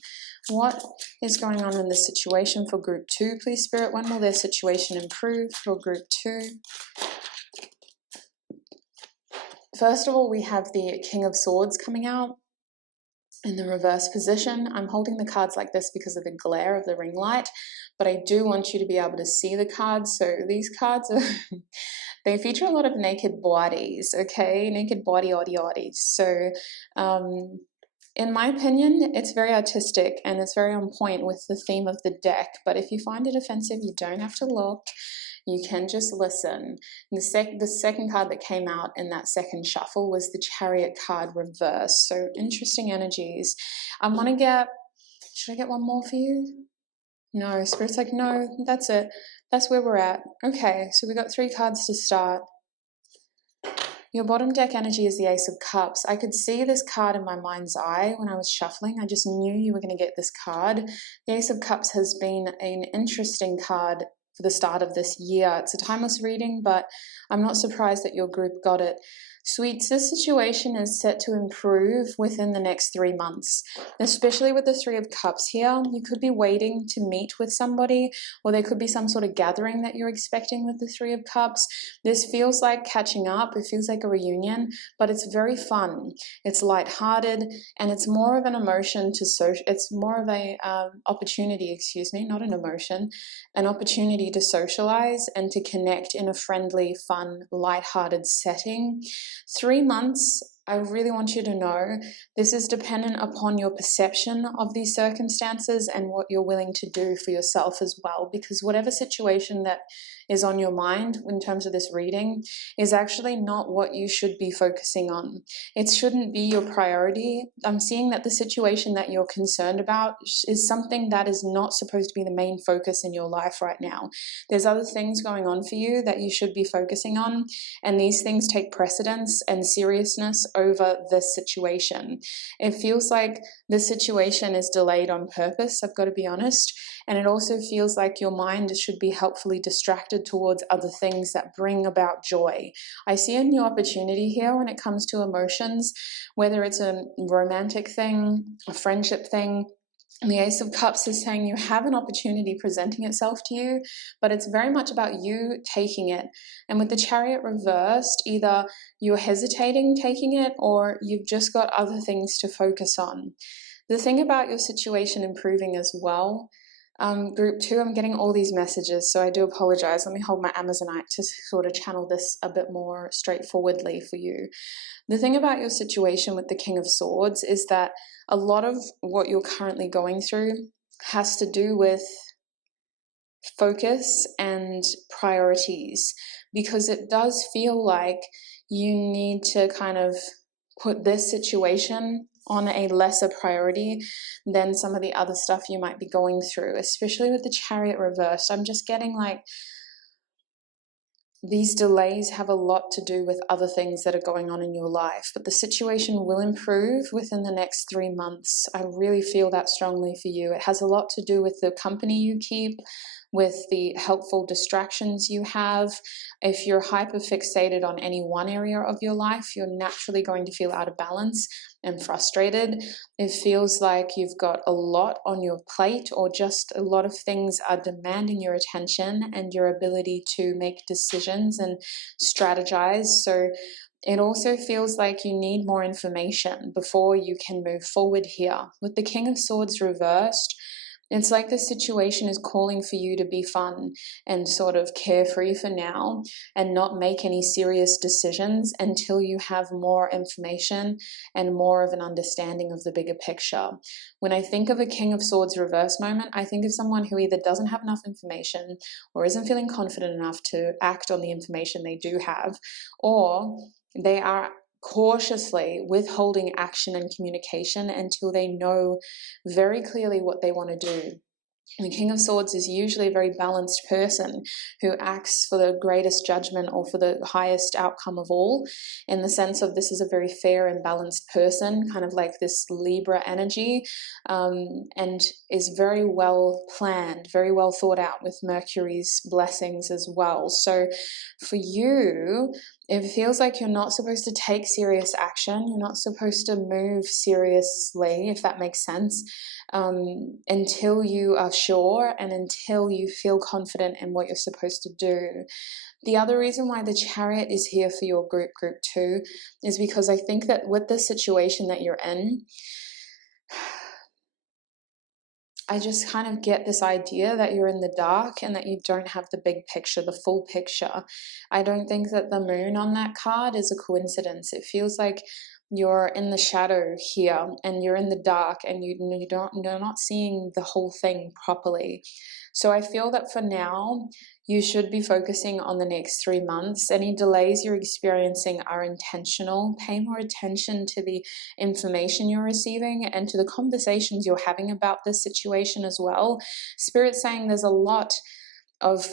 What is going on in this situation for group 2, please, Spirit? When will their situation improve for group 2? First of all, we have the King of Swords coming out in the reverse position. I'm holding the cards like this because of the glare of the ring light, but I do want you to be able to see the cards. So these cards are they feature a lot of naked bodies, okay? Naked bodies. So in my opinion, it's very artistic and it's very on point with the theme of the deck. But if you find it offensive, you don't have to look. You can just listen. The second card that came out in that second shuffle was the Chariot card reverse. So interesting energies. I want to get, should I get one more for you? No, Spirit's like, no, that's it. That's where we're at. Okay, so we got 3 cards to start. Your bottom deck energy is the Ace of Cups. I could see this card in my mind's eye when I was shuffling. I just knew you were going to get this card. The Ace of Cups has been an interesting card for the start of this year. It's a timeless reading, but I'm not surprised that your group got it. Sweets, this situation is set to improve within the next 3 months, especially with the 3 of Cups here. You could be waiting to meet with somebody, or there could be some sort of gathering that you're expecting with the 3 of Cups. This feels like catching up. It feels like a reunion, but it's very fun. It's lighthearted, and it's more of an emotion to social. It's more of a opportunity, excuse me, not an emotion, an opportunity to socialize and to connect in a friendly, fun, lighthearted setting. 3 months, I really want you to know, this is dependent upon your perception of these circumstances and what you're willing to do for yourself as well, because whatever situation that is on your mind in terms of this reading is actually not what you should be focusing on. It shouldn't be your priority. I'm seeing that the situation that you're concerned about is something that is not supposed to be the main focus in your life right now. There's other things going on for you that you should be focusing on, and these things take precedence and seriousness over this situation. It feels like the situation is delayed on purpose, I've got to be honest, and it also feels like your mind should be helpfully distracted towards other things that bring about joy. I see a new opportunity here when it comes to emotions, whether it's a romantic thing, a friendship thing. And the Ace of Cups is saying you have an opportunity presenting itself to you, but it's very much about you taking it. And with the Chariot reversed, either you're hesitating taking it, or you've just got other things to focus on. The thing about your situation improving as well, group 2, I'm getting all these messages, so I do apologize. Let me hold my Amazonite to sort of channel this a bit more straightforwardly for you. The thing about your situation with the King of Swords is that a lot of what you're currently going through has to do with focus and priorities, because it does feel like you need to kind of put this situation on a lesser priority than some of the other stuff you might be going through, especially with the Chariot reversed. I'm just getting like these delays have a lot to do with other things that are going on in your life, but the situation will improve within the next 3 months. I really feel that strongly for you. It has a lot to do with the company you keep, with the helpful distractions you have. If you're hyper fixated on any one area of your life, you're naturally going to feel out of balance and frustrated. It feels like you've got a lot on your plate, or just a lot of things are demanding your attention and your ability to make decisions and strategize. So it also feels like you need more information before you can move forward here. With the King of Swords reversed, it's like the situation is calling for you to be fun and sort of carefree for now and not make any serious decisions until you have more information and more of an understanding of the bigger picture. When I think of a King of Swords reverse moment, I think of someone who either doesn't have enough information or isn't feeling confident enough to act on the information they do have, or they are cautiously withholding action and communication until they know very clearly what they want to do. The King of Swords is usually a very balanced person who acts for the greatest judgment or for the highest outcome of all, in the sense of this is a very fair and balanced person, kind of like this Libra energy, and is very well planned, very well thought out, with Mercury's blessings as well. So for you, it feels like you're not supposed to take serious action. You're not supposed to move seriously, if that makes sense, until you are sure and until you feel confident in what you're supposed to do. The other reason why the Chariot is here for your group 2, is because I think that with the situation that you're in, I just kind of get this idea that you're in the dark and that you don't have the big picture, the full picture. I don't think that the moon on that card is a coincidence. It feels like you're in the shadow here and you're in the dark and you're not seeing the whole thing properly. So I feel that for now, you should be focusing on the next 3 months. Any delays you're experiencing are intentional. Pay more attention to the information you're receiving and to the conversations you're having about this situation as well. Spirit's saying there's a lot of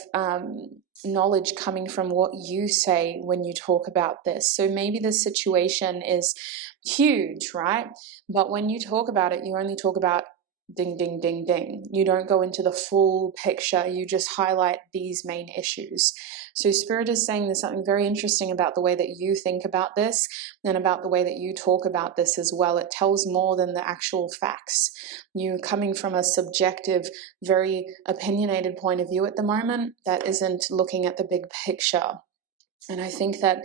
knowledge coming from what you say when you talk about this. So maybe the situation is huge, right? But when you talk about it, you only talk about ding, ding, ding, ding. You don't go into the full picture. You just highlight these main issues. So Spirit is saying there's something very interesting about the way that you think about this and about the way that you talk about this as well. It tells more than the actual facts. You're coming from a subjective, very opinionated point of view at the moment that isn't looking at the big picture. And I think that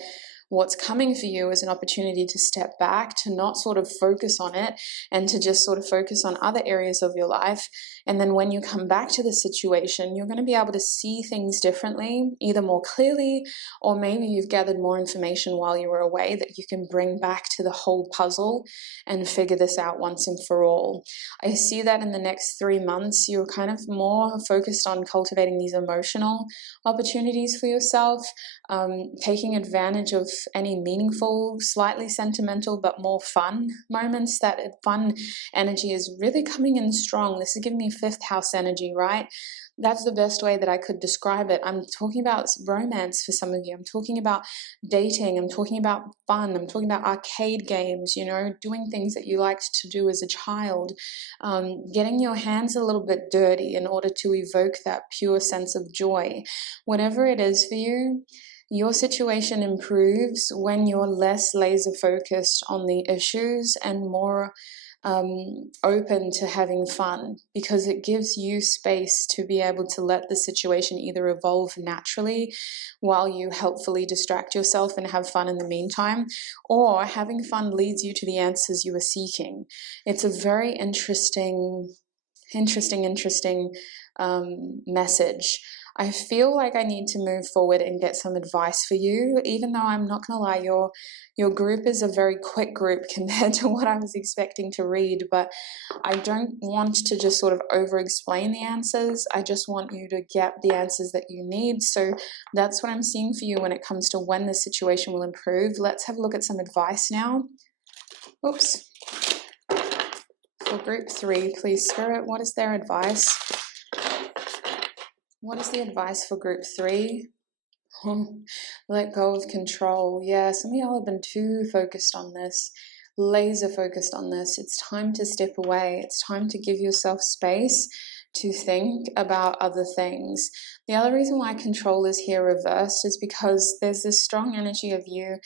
what's coming for you is an opportunity to step back, to not sort of focus on it and to just sort of focus on other areas of your life. And then when you come back to the situation, you're going to be able to see things differently, either more clearly, or maybe you've gathered more information while you were away that you can bring back to the whole puzzle and figure this out once and for all. I see that in the next 3 months, you're kind of more focused on cultivating these emotional opportunities for yourself, taking advantage of any meaningful, slightly sentimental, but more fun moments. That fun energy is really coming in strong. This is giving me 5th house energy, right? That's the best way that I could describe it. I'm talking about romance for some of you. I'm talking about dating. I'm talking about fun. I'm talking about arcade games, you know, doing things that you liked to do as a child, getting your hands a little bit dirty in order to evoke that pure sense of joy. Whatever it is for you, your situation improves when you're less laser focused on the issues and more open to having fun, because it gives you space to be able to let the situation either evolve naturally while you helpfully distract yourself and have fun in the meantime, or having fun leads you to the answers you are seeking. It's a very interesting message. I feel like I need to move forward and get some advice for you, even though I'm not going to lie, your group is a very quick group compared to what I was expecting to read, but I don't want to just sort of over-explain the answers. I just want you to get the answers that you need. So that's what I'm seeing for you when it comes to when the situation will improve. Let's have a look at some advice now. Oops. For group 3, please, Spirit, what is their advice? What is the advice for group 3? Let go of control. Yeah, some of y'all have been too focused on this, laser focused on this. It's time to step away. It's time to give yourself space to think about other things. The other reason why control is here reversed is because there's this strong energy of you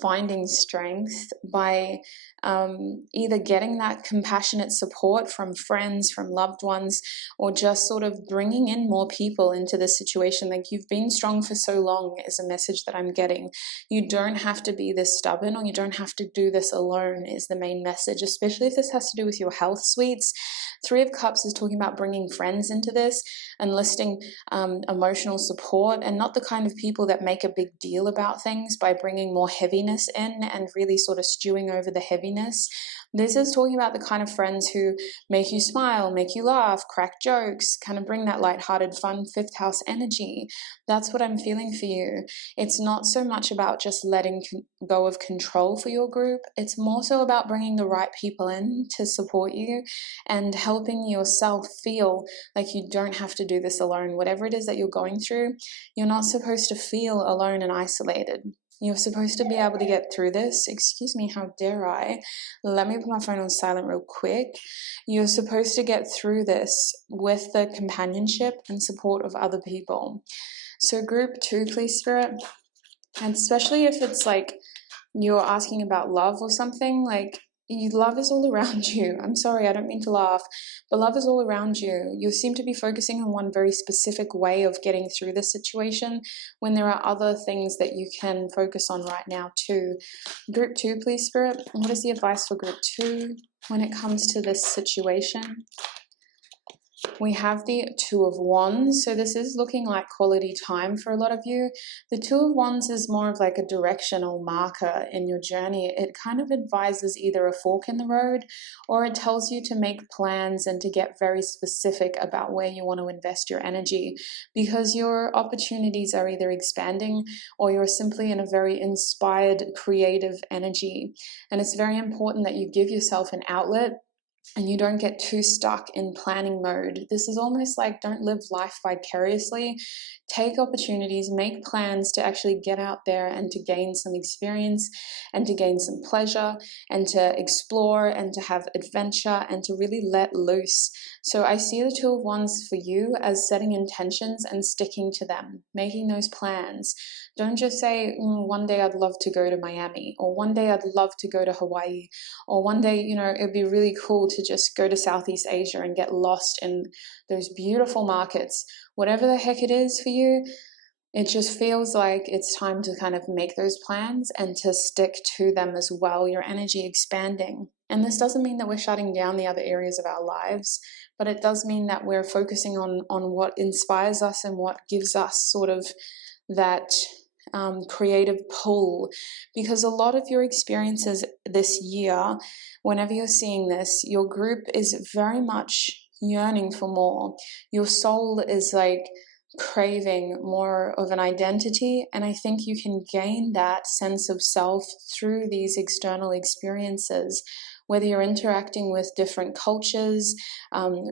finding strength by either getting that compassionate support from friends, from loved ones, or just sort of bringing in more people into the situation. Like, you've been strong for so long is a message that I'm getting. You don't have to be this stubborn, or you don't have to do this alone is the main message, especially if this has to do with your health, sweets. Three of Cups is talking about bringing friends into this, enlisting emotional support, and not the kind of people that make a big deal about things by bringing more heaviness in and really sort of stewing over the heaviness. This is talking about the kind of friends who make you smile, make you laugh, crack jokes, kind of bring that lighthearted, fun fifth house energy. That's what I'm feeling for you. It's not so much about just letting go of control for your group. It's more so about bringing the right people in to support you and helping yourself feel like you don't have to do this alone. Whatever it is that you're going through, you're not supposed to feel alone and isolated. You're supposed to be able to get through this. Excuse me, how dare I? Let me put my phone on silent real quick. You're supposed to get through this with the companionship and support of other people. So group 2, please, Spirit. And especially if it's like you're asking about love or something, like, love is all around you. I'm sorry, I don't mean to laugh, but love is all around you. You seem to be focusing on one very specific way of getting through this situation when there are other things that you can focus on right now too. Group 2, please, Spirit. What is the advice for group 2 when it comes to this situation? We have the Two of Wands, so this is looking like quality time for a lot of you. The Two of Wands is more of like a directional marker in your journey. It kind of advises either a fork in the road, or it tells you to make plans and to get very specific about where you want to invest your energy, because your opportunities are either expanding or you're simply in a very inspired, creative energy. And it's very important that you give yourself an outlet and you don't get too stuck in planning mode. This is almost like, don't live life vicariously. Take opportunities, make plans to actually get out there and to gain some experience and to gain some pleasure and to explore and to have adventure and to really let loose. So I see the Two of Wands for you as setting intentions and sticking to them, making those plans. Don't just say, one day I'd love to go to Miami, or one day I'd love to go to Hawaii, or one day, it'd be really cool to just go to Southeast Asia and get lost in those beautiful markets. Whatever the heck it is for you, it just feels like it's time to kind of make those plans and to stick to them as well. Your energy expanding. And this doesn't mean that we're shutting down the other areas of our lives, but it does mean that we're focusing on what inspires us and what gives us sort of that creative pull. Because a lot of your experiences this year, whenever you're seeing this, your group is very much yearning for more. Your soul is like craving more of an identity, and I think you can gain that sense of self through these external experiences, whether you're interacting with different cultures,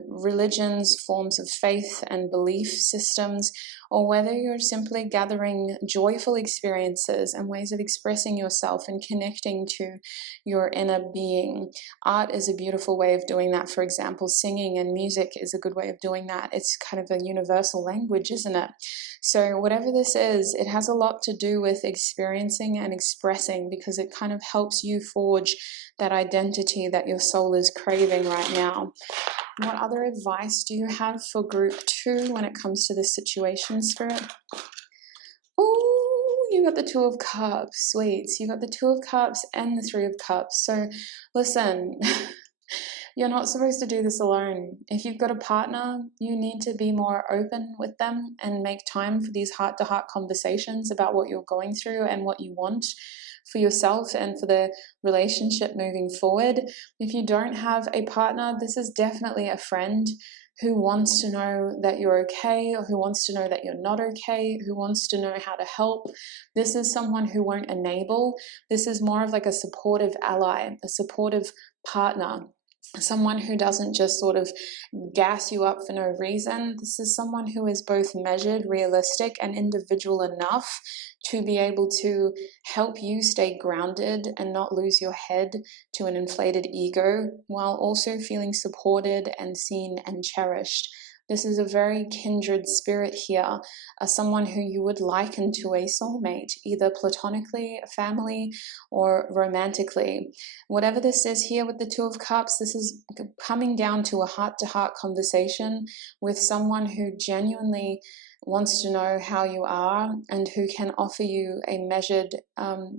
religions, forms of faith and belief systems, or whether you're simply gathering joyful experiences and ways of expressing yourself and connecting to your inner being. Art is a beautiful way of doing that. For example, singing and music is a good way of doing that. It's kind of a universal language, isn't it? So whatever this is, it has a lot to do with experiencing and expressing, because it kind of helps you forge that identity that your soul is craving right now. What other advice do you have for group 2 when it comes to this situation, Spirit? Oh, you got the Two of Cups, sweets. You got the Two of Cups and the Three of Cups. So listen, you're not supposed to do this alone. If you've got a partner, you need to be more open with them and make time for these heart-to-heart conversations about what you're going through and what you want for yourself and for the relationship moving forward. If you don't have a partner, this is definitely a friend who wants to know that you're okay, or who wants to know that you're not okay, who wants to know how to help. This is someone who won't enable. This is more of like a supportive ally, a supportive partner. someone who doesn't just sort of gas you up for no reason. This is someone who is both measured, realistic, and individual enough to be able to help you stay grounded and not lose your head to an inflated ego, while also feeling supported and seen and cherished. This is a very kindred spirit here, someone who you would liken to a soulmate, either platonically, family, or romantically. Whatever this is here with the Two of Cups, this is coming down to a heart-to-heart conversation with someone who genuinely wants to know how you are and who can offer you a measured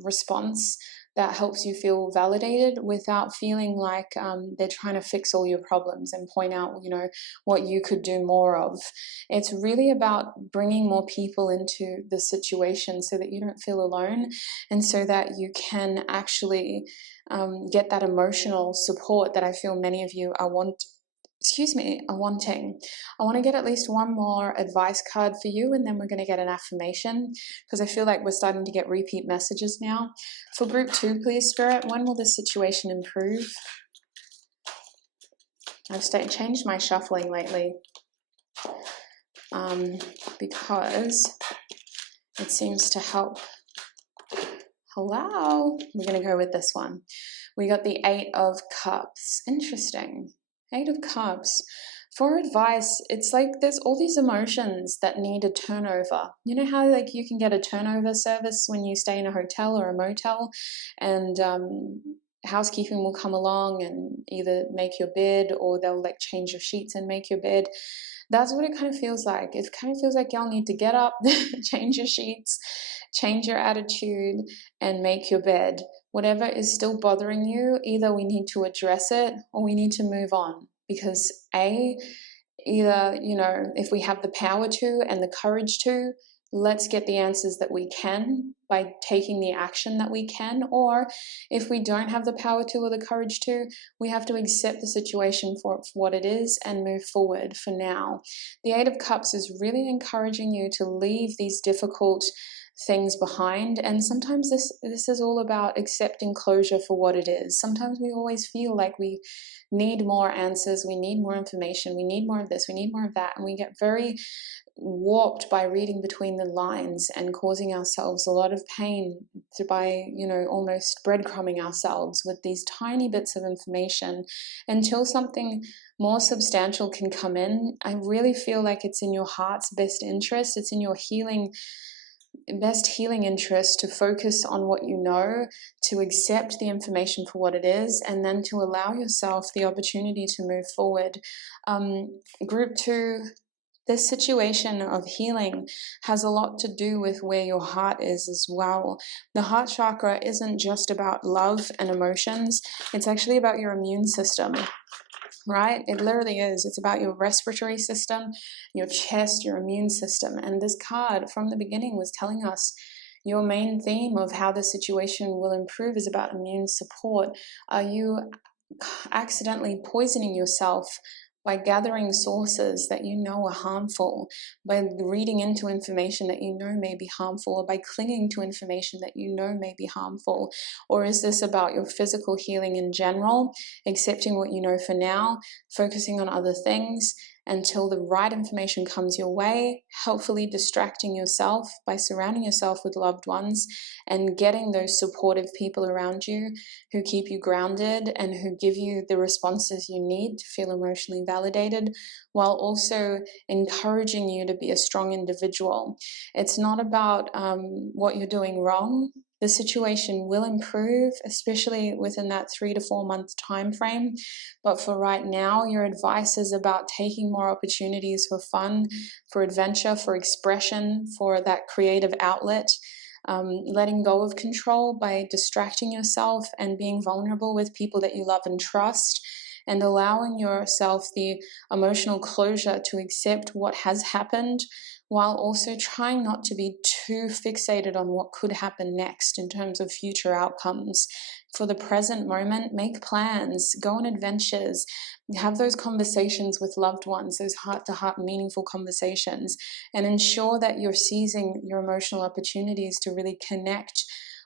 response that helps you feel validated without feeling like they're trying to fix all your problems and point out, what you could do more of. It's really about bringing more people into the situation so that you don't feel alone, and so that you can actually get that emotional support that I feel many of you are wanting. I want to get at least one more advice card for you, and then we're going to get an affirmation, because I feel like we're starting to get repeat messages now. For group 2, please, Spirit, when will this situation improve? I've changed my shuffling lately because it seems to help. Hello. We're going to go with this one. We got the 8 of Cups. Interesting. 8 of Cups. For advice, it's like there's all these emotions that need a turnover. You know how like you can get a turnover service when you stay in a hotel or a motel, and housekeeping will come along and either make your bed, or they'll like change your sheets and make your bed. That's what it kind of feels like. It kind of feels like y'all need to get up, change your sheets, change your attitude, and make your bed. Whatever is still bothering you, either we need to address it or we need to move on. Because either, if we have the power to and the courage to, let's get the answers that we can by taking the action that we can. Or if we don't have the power to or the courage to, we have to accept the situation for what it is and move forward for now. The 8 of Cups is really encouraging you to leave these difficult things behind, and sometimes this is all about accepting closure for what it is. Sometimes we always feel like we need more answers, we need more information, we need more of this, we need more of that, and we get very warped by reading between the lines and causing ourselves a lot of pain by almost breadcrumbing ourselves with these tiny bits of information until something more substantial can come in. I really feel like it's in your heart's best interest, it's in your best healing interest to focus on what you know, to accept the information for what it is, and then to allow yourself the opportunity to move forward. Group 2, this situation of healing has a lot to do with where your heart is as well. The heart chakra isn't just about love and emotions, it's actually about your immune system. Right? It literally is. It's about your respiratory system, your chest, your immune system. And this card from the beginning was telling us your main theme of how the situation will improve is about immune support. Are you accidentally poisoning yourself by gathering sources that you know are harmful, by reading into information that you know may be harmful, or by clinging to information that you know may be harmful? Or is this about your physical healing in general, accepting what you know for now, focusing on other things until the right information comes your way, helpfully distracting yourself by surrounding yourself with loved ones and getting those supportive people around you who keep you grounded and who give you the responses you need to feel emotionally validated, while also encouraging you to be a strong individual. It's not about what you're doing wrong. The situation will improve, especially within that 3 to 4 month time frame. But for right now, your advice is about taking more opportunities for fun, for adventure, for expression, for that creative outlet. Letting go of control by distracting yourself and being vulnerable with people that you love and trust, and allowing yourself the emotional closure to accept what has happened, while also trying not to be too fixated on what could happen next in terms of future outcomes. For the present moment, make plans, go on adventures, have those conversations with loved ones, those heart-to-heart meaningful conversations, and ensure that you're seizing your emotional opportunities to really connect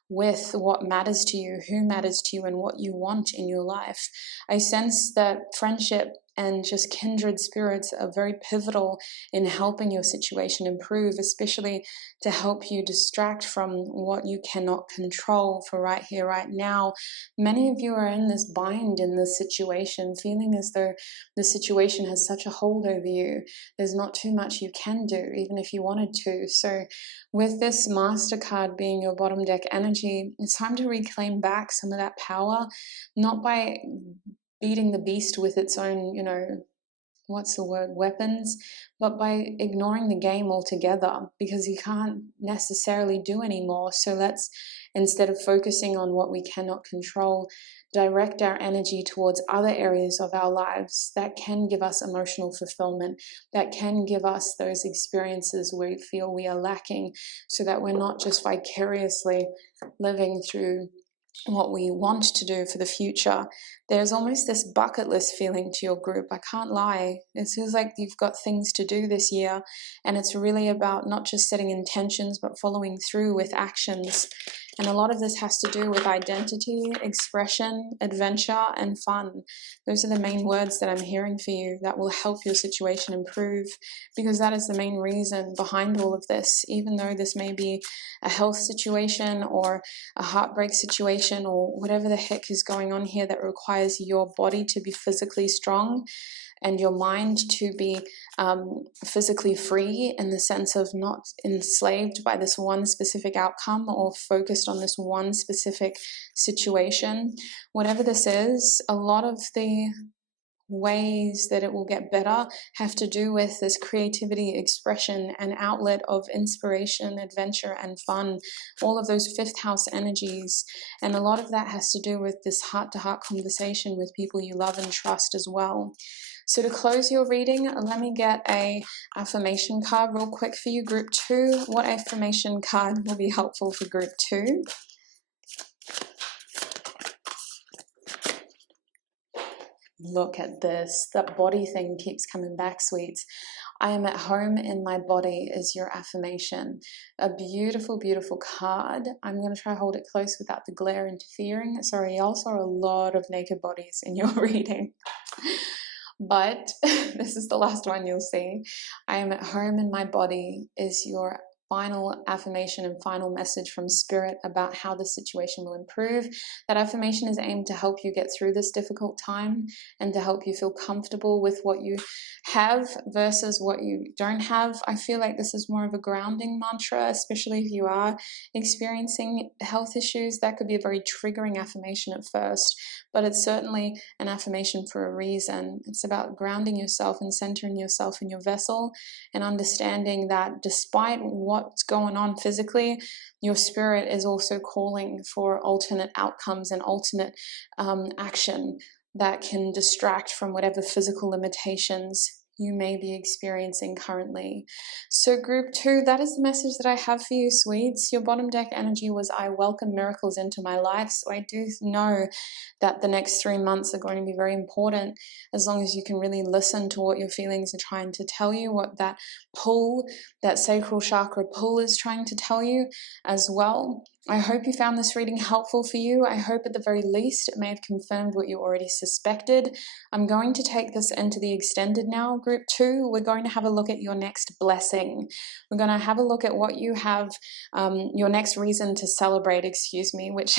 with what matters to you, who matters to you, and what you want in your life. I sense that friendship and just kindred spirits are very pivotal in helping your situation improve, especially to help you distract from what you cannot control for right here, right now. Many of you are in this bind in this situation, feeling as though the situation has such a hold over you. There's not too much you can do, even if you wanted to. So with this Master card being your bottom deck energy, it's time to reclaim back some of that power, not by beating the beast with its own, weapons, but by ignoring the game altogether, because you can't necessarily do anymore. So let's, instead of focusing on what we cannot control, direct our energy towards other areas of our lives that can give us emotional fulfillment, that can give us those experiences where we feel we are lacking, so that we're not just vicariously living through what we want to do for the future. There's almost this bucket list feeling to your group. I can't lie. It feels like you've got things to do this year, and it's really about not just setting intentions, but following through with actions. And a lot of this has to do with identity, expression, adventure, and fun. Those are the main words that I'm hearing for you that will help your situation improve, because that is the main reason behind all of this. Even though this may be a health situation or a heartbreak situation or whatever the heck is going on here that requires your body to be physically strong and your mind to be physically free, in the sense of not enslaved by this one specific outcome or focused on this one specific situation. Whatever this is, a lot of the ways that it will get better have to do with this creativity, expression, and outlet of inspiration, adventure, and fun. All of those fifth house energies. And a lot of that has to do with this heart-to-heart conversation with people you love and trust as well. So to close your reading, let me get a affirmation card real quick for you, group 2. What affirmation card will be helpful for group 2? Look at this. That body thing keeps coming back, sweets. I am at home in my body is your affirmation. A beautiful, beautiful card. I'm going to try to hold it close without the glare interfering. Sorry, y'all saw a lot of naked bodies in your reading. But this is the last one you'll see. I am at home in my body is your final affirmation and final message from Spirit about how the situation will improve. That affirmation is aimed to help you get through this difficult time and to help you feel comfortable with what you have versus what you don't have. I feel like this is more of a grounding mantra, especially if you are experiencing health issues. That could be a very triggering affirmation at first, but it's certainly an affirmation for a reason. It's about grounding yourself and centering yourself in your vessel and understanding that despite what's going on physically, your spirit is also calling for alternate outcomes and alternate action that can distract from whatever physical limitations you may be experiencing currently. So group 2, that is the message that I have for you, sweets. Your bottom deck energy was I welcome miracles into my life. So I do know that the next 3 months are going to be very important, as long as you can really listen to what your feelings are trying to tell you, what that pull, that sacral chakra pull is trying to tell you as well. I hope you found this reading helpful for you. I hope at the very least it may have confirmed what you already suspected. I'm going to take this into the extended now, group 2. We're going to have a look at your next blessing. We're going to have a look at what you have, your next reason to celebrate, which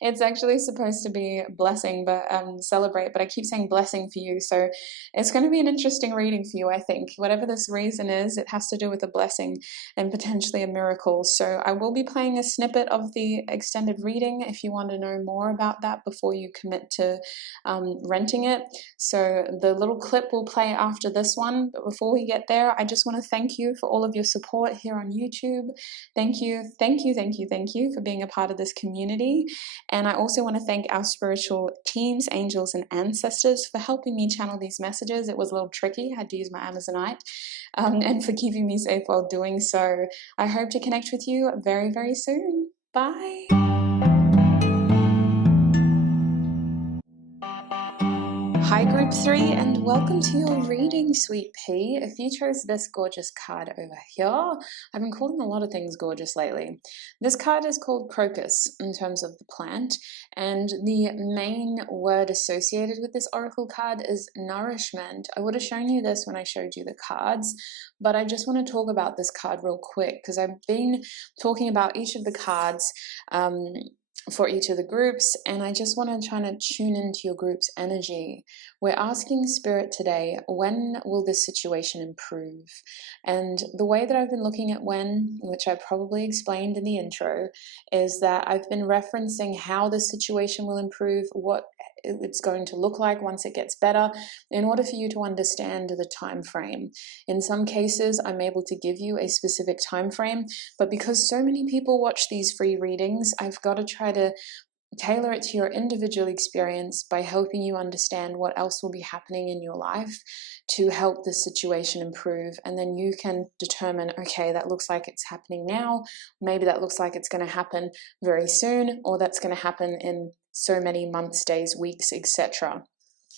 it's actually supposed to be blessing, but celebrate, but I keep saying blessing for you. So it's going to be an interesting reading for you, I think. Whatever this reason is, it has to do with a blessing and potentially a miracle. So I will be playing a snippet of the extended reading if you want to know more about that before you commit to renting it. So the little clip will play after this one, but before we get there, I just want to thank you for all of your support here on YouTube. Thank you for being a part of this community. And I also want to thank our spiritual teams, angels and ancestors, for helping me channel these messages. It was a little tricky, I had to use my Amazonite, and for keeping me safe while doing so. I hope to connect with you very, very soon. Bye. Hi group 3 and welcome to your reading, sweet pea. If you chose this gorgeous card over here, I've been calling a lot of things gorgeous lately. This card is called crocus in terms of the plant, and the main word associated with this oracle card is nourishment. I would have shown you this when I showed you the cards, but I just want to talk about this card real quick because I've been talking about each of the cards for each of the groups, and I just want to try to tune into your group's energy. We're asking Spirit today, when will this situation improve? And the way that I've been looking at when, which I probably explained in the intro, is that I've been referencing how the situation will improve, what it's going to look like once it gets better, in order for you to understand the time frame. In some cases, I'm able to give you a specific time frame, but because so many people watch these free readings, I've got to try to tailor it to your individual experience by helping you understand what else will be happening in your life to help the situation improve. And then you can determine, okay, that looks like it's happening now. Maybe that looks like it's going to happen very soon, or that's going to happen in so many months, days, weeks, etc.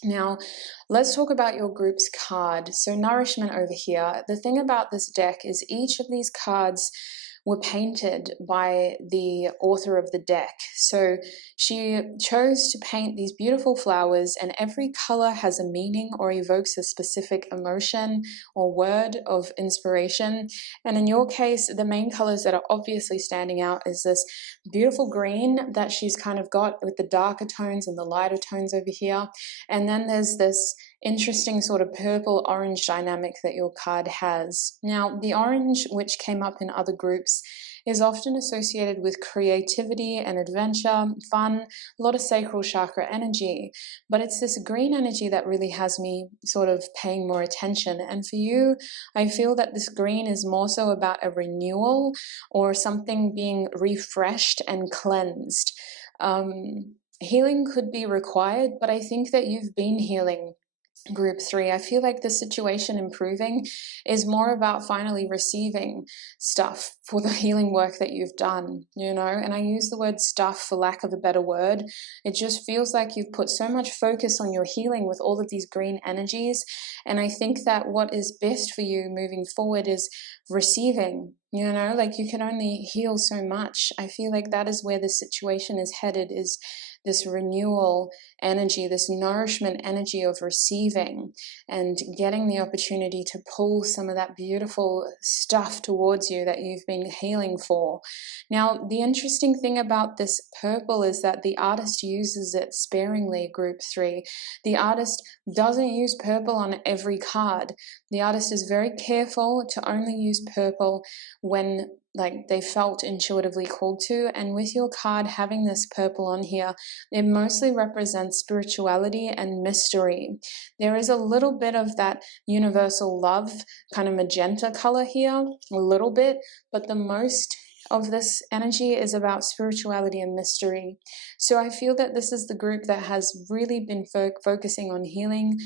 Now, let's talk about your group's card. So nourishment over here. The thing about this deck is each of these cards were painted by the author of the deck. So she chose to paint these beautiful flowers, and every color has a meaning or evokes a specific emotion or word of inspiration. And in your case, the main colors that are obviously standing out is this beautiful green that she's kind of got with the darker tones and the lighter tones over here. And then there's this interesting sort of purple orange dynamic that your card has. Now, the orange, which came up in other groups, is often associated with creativity and adventure, fun, a lot of sacral chakra energy. But it's this green energy that really has me sort of paying more attention. And for you, I feel that this green is more so about a renewal or something being refreshed and cleansed. Healing could be required, but I think that you've been healing. Group 3, I feel like the situation improving is more about finally receiving stuff for the healing work that you've done, and I use the word stuff for lack of a better word. It just feels like you've put so much focus on your healing with all of these green energies, and I think that what is best for you moving forward is receiving. Like you can only heal so much. I feel like that is where the situation is headed, is this renewal energy, this nourishment energy of receiving and getting the opportunity to pull some of that beautiful stuff towards you that you've been healing for. Now, the interesting thing about this purple is that the artist uses it sparingly, group 3. The artist doesn't use purple on every card. The artist is very careful to only use purple when they felt intuitively called to. And with your card having this purple on here, it mostly represents spirituality and mystery. There is a little bit of that universal love kind of magenta color here, a little bit, but the most of this energy is about spirituality and mystery. So I feel that this is the group that has really been focusing on healing,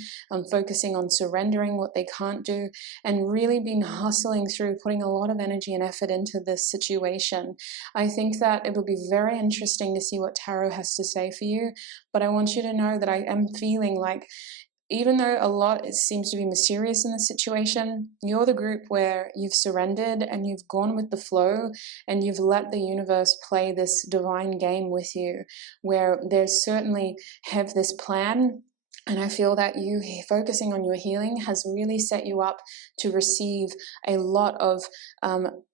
focusing on surrendering what they can't do, and really been hustling through, putting a lot of energy and effort into this situation. I think that it will be very interesting to see what Tarot has to say for you, but I want you to know that I am feeling like, even though a lot seems to be mysterious in this situation, you're the group where you've surrendered and you've gone with the flow and you've let the universe play this divine game with you, where there's certainly have this plan. And I feel that you focusing on your healing has really set you up to receive a lot of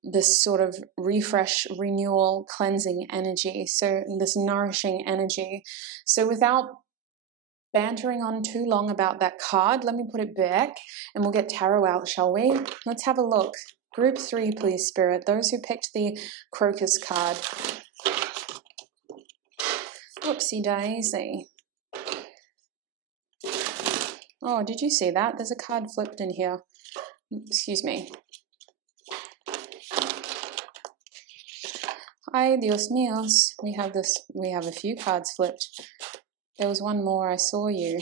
this sort of refresh, renewal, cleansing energy. So this nourishing energy. So without bantering on too long about that card, let me put it back and we'll get Tarot out, shall we? Let's have a look. Group 3, please, Spirit. Those who picked the crocus card. Whoopsie daisy. Oh, did you see that? There's a card flipped in here. Excuse me. Ay, Dios míos. We have a few cards flipped. There was one more. I saw you.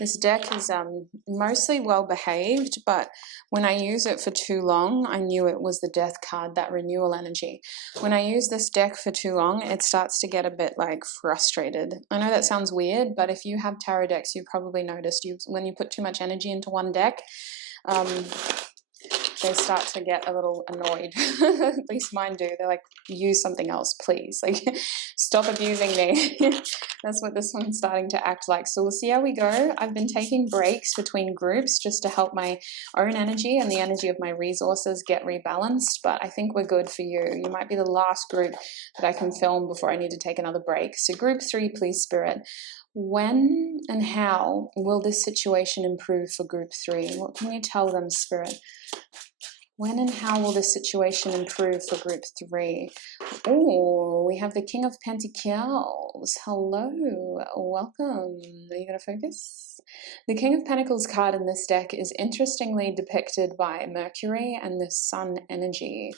This deck is mostly well behaved, but when I use it for too long, I knew it was the Death card, that renewal energy. When I use this deck for too long, it starts to get a bit like frustrated. I know that sounds weird, but if you have tarot decks, you probably noticed when you put too much energy into one deck, they start to get a little annoyed. At least mine do. They're like, use something else, please. Like, stop abusing me. That's what this one's starting to act like. So we'll see how we go. I've been taking breaks between groups just to help my own energy and the energy of my resources get rebalanced. But I think we're good for you. You might be the last group that I can film before I need to take another break. So group 3, please, Spirit. When and how will this situation improve for group 3? What can you tell them, Spirit? When and how will this situation improve for group 3? Oh, we have the King of Pentacles. Hello, welcome. Are you going to focus? The King of Pentacles card in this deck is interestingly depicted by Mercury and the Sun energy.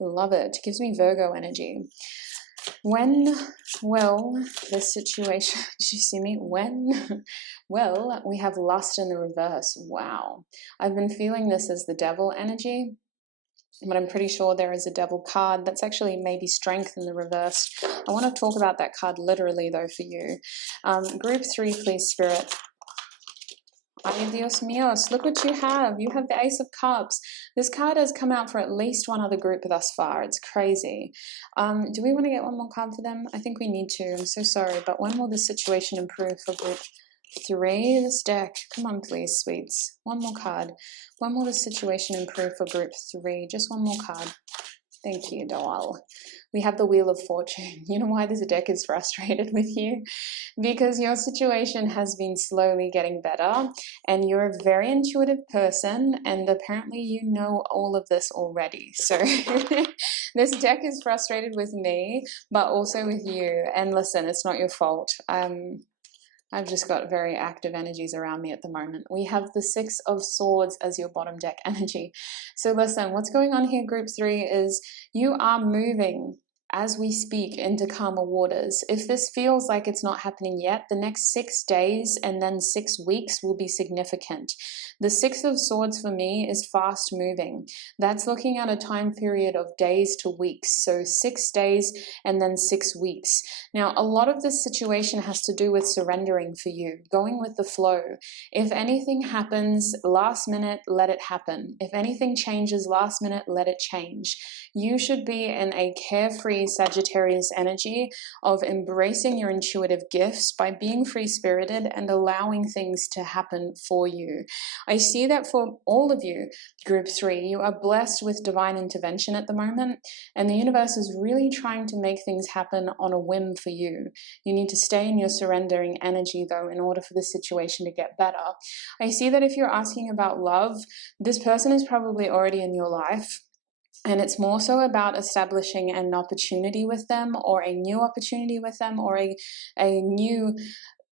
Love it. Gives me Virgo energy. When will this situation, did you see me? When? Well, we have lust in the reverse. Wow. I've been feeling this as the devil energy, but I'm pretty sure there is a devil card that's actually maybe strength in the reverse. I want to talk about that card literally though for you. Group 3, please, Spirit. Ay, Dios míos, look what you have. You have the Ace of Cups. This card has come out for at least one other group thus far. It's crazy. Do we want to get one more card for them? I think we need to. I'm so sorry, but when will the situation improve for group 3? This deck. Come on, please, sweets. One more card. When will the situation improve for group 3? Just one more card. Thank you, doll. We have the Wheel of Fortune. You know why this deck is frustrated with you? Because your situation has been slowly getting better and you're a very intuitive person and apparently you know all of this already. So this deck is frustrated with me, but also with you. And listen, it's not your fault. I've just got very active energies around me at the moment. We have the 6 of Swords as your bottom deck energy. So listen, what's going on here, group 3, is you are moving as we speak into calmer waters. If this feels like it's not happening yet, the next 6 days and then 6 weeks will be significant. The 6 of Swords for me is fast moving. That's looking at a time period of days to weeks. So 6 days and then 6 weeks. Now, a lot of this situation has to do with surrendering for you, going with the flow. If anything happens last minute, let it happen. If anything changes last minute, let it change. You should be in a carefree Sagittarius energy of embracing your intuitive gifts by being free-spirited and allowing things to happen for you. I see that for all of you, group 3, you are blessed with divine intervention at the moment, and the universe is really trying to make things happen on a whim for you. You need to stay in your surrendering energy, though, in order for the situation to get better. I see that if you're asking about love, this person is probably already in your life. And it's more so about establishing an opportunity with them or a new opportunity with them or a new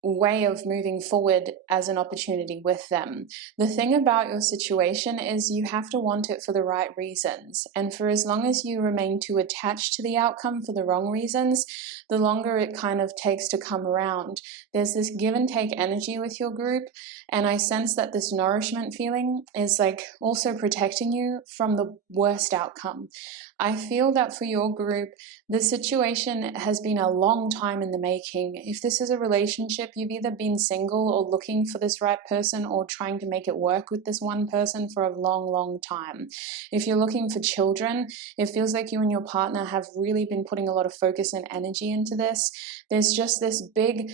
way of moving forward as an opportunity with them. The thing about your situation is you have to want it for the right reasons. And for as long as you remain too attached to the outcome for the wrong reasons, the longer it kind of takes to come around. There's this give and take energy with your group. And I sense that this nourishment feeling is like also protecting you from the worst outcome. I feel that for your group, the situation has been a long time in the making. If this is a relationship, you've either been single or looking for this right person or trying to make it work with this one person for a long, long time. If you're looking for children, it feels like you and your partner have really been putting a lot of focus and energy into this. There's just this big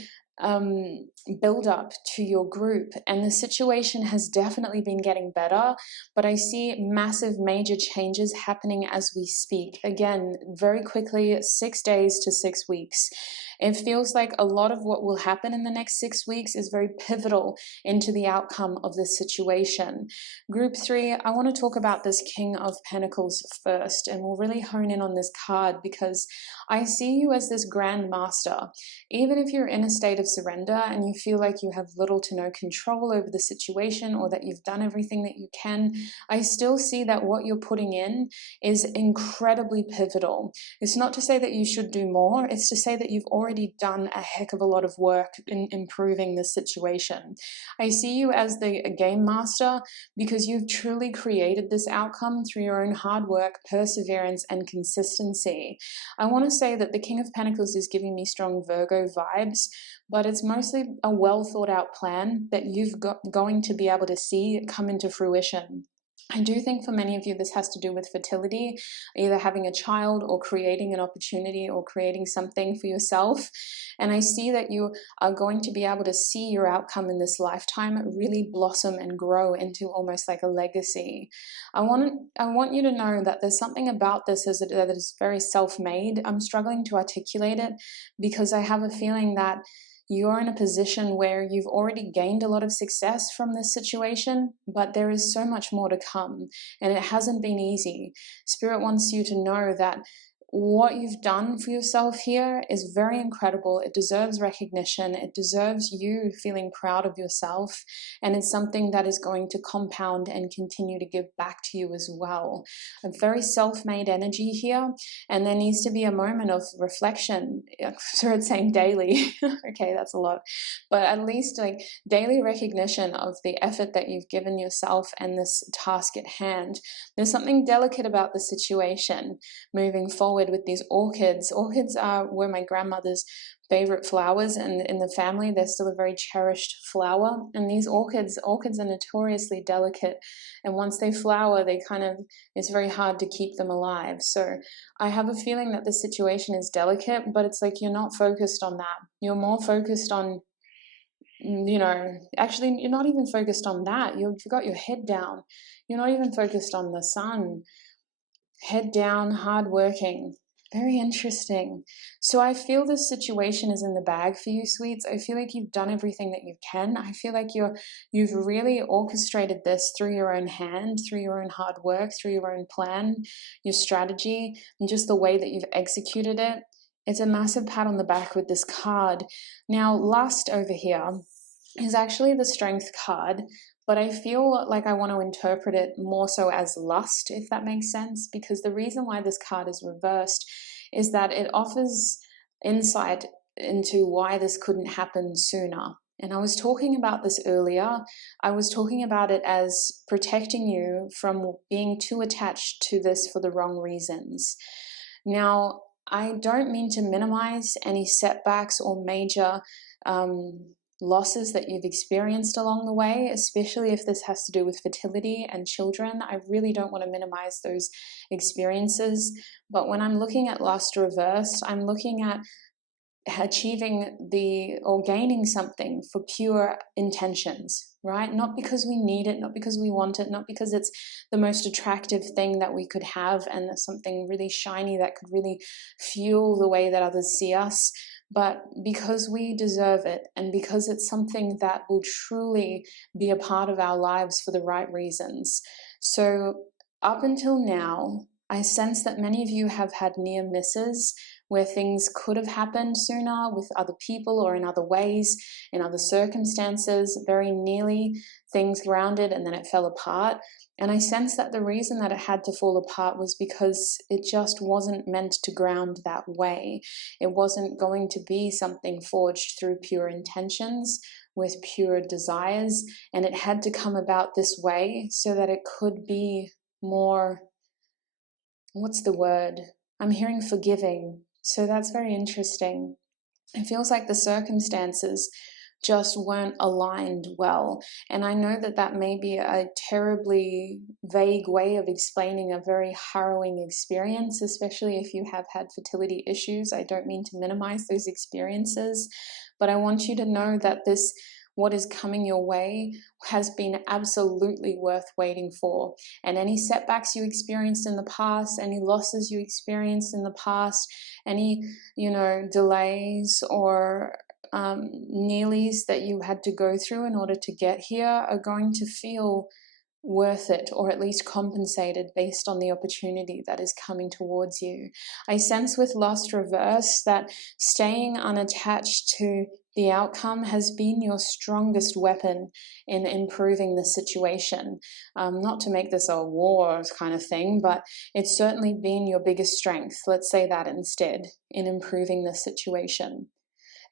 build up to your group, and the situation has definitely been getting better, but I see massive major changes happening as we speak. Again, very quickly, 6 days to 6 weeks. It feels like a lot of what will happen in the next 6 weeks is very pivotal into the outcome of this situation. Group 3, I want to talk about this King of Pentacles first, and we'll really hone in on this card because I see you as this Grand Master. Even if you're in a state of surrender and you feel like you have little to no control over the situation, or that you've done everything that you can, I still see that what you're putting in is incredibly pivotal. It's not to say that you should do more, it's to say that you've already done a heck of a lot of work in improving this situation. I see you as the game master because you've truly created this outcome through your own hard work, perseverance, and consistency. I want to say that the King of Pentacles is giving me strong Virgo vibes, but it's mostly a well thought out plan that you've going to be able to see come into fruition. I do think for many of you this has to do with fertility, either having a child or creating an opportunity or creating something for yourself. And I see that you are going to be able to see your outcome in this lifetime really blossom and grow into almost like a legacy. I want you to know that there's something about this that is very self-made. I'm struggling to articulate it because I have a feeling that you're in a position where you've already gained a lot of success from this situation, but there is so much more to come, and it hasn't been easy. Spirit wants you to know that what you've done for yourself here is very incredible. It deserves recognition. It deserves you feeling proud of yourself. And it's something that is going to compound and continue to give back to you as well. A very self-made energy here. And there needs to be a moment of reflection. So it's saying daily. Okay, that's a lot. But at least like daily recognition of the effort that you've given yourself and this task at hand. There's something delicate about the situation moving forward with these orchids. Orchids were my grandmother's favorite flowers, and in the family they're still a very cherished flower. And these orchids are notoriously delicate, and once they flower it's very hard to keep them alive. So I have a feeling that the situation is delicate, but it's like you're not focused on that. You're more focused on, actually you're not even focused on that. You've got your head down. You're not even focused on the sun. Head down, hard working. Very interesting. So I feel this situation is in the bag for you, sweets. I feel like you've done everything that you can. I feel like you've really orchestrated this through your own hand, through your own hard work, through your own plan, your strategy, and just the way that you've executed it. It's a massive pat on the back with this card. Now, lust over here is actually the Strength card, but I feel like I want to interpret it more so as lust, if that makes sense, because the reason why this card is reversed is that it offers insight into why this couldn't happen sooner. And I was talking about this earlier. I was talking about it as protecting you from being too attached to this for the wrong reasons. Now, I don't mean to minimize any setbacks or major losses that you've experienced along the way, especially if this has to do with fertility and children. I really don't want to minimize those experiences. But when I'm looking at lust reversed, I'm looking at achieving or gaining something for pure intentions, right? Not because we need it, not because we want it, not because it's the most attractive thing that we could have and something really shiny that could really fuel the way that others see us, but because we deserve it and because it's something that will truly be a part of our lives for the right reasons. So up until now, I sense that many of you have had near misses where things could have happened sooner with other people or in other ways, in other circumstances, very nearly things grounded and then it fell apart. And I sense that the reason that it had to fall apart was because it just wasn't meant to ground that way. It wasn't going to be something forged through pure intentions with pure desires, and it had to come about this way so that it could be more, what's the word? I'm hearing forgiving. So that's very interesting. It feels like the circumstances just weren't aligned well. And I know that that may be a terribly vague way of explaining a very harrowing experience, especially if you have had fertility issues. I don't mean to minimize those experiences, but I want you to know that what is coming your way has been absolutely worth waiting for. And any setbacks you experienced in the past, any losses you experienced in the past, any, delays or nearlies that you had to go through in order to get here are going to feel worth it, or at least compensated based on the opportunity that is coming towards you. I sense with lust reverse that staying unattached to The outcome has been your strongest weapon in improving the situation. Not to make this a war kind of thing, but it's certainly been your biggest strength. Let's say that instead, in improving the situation.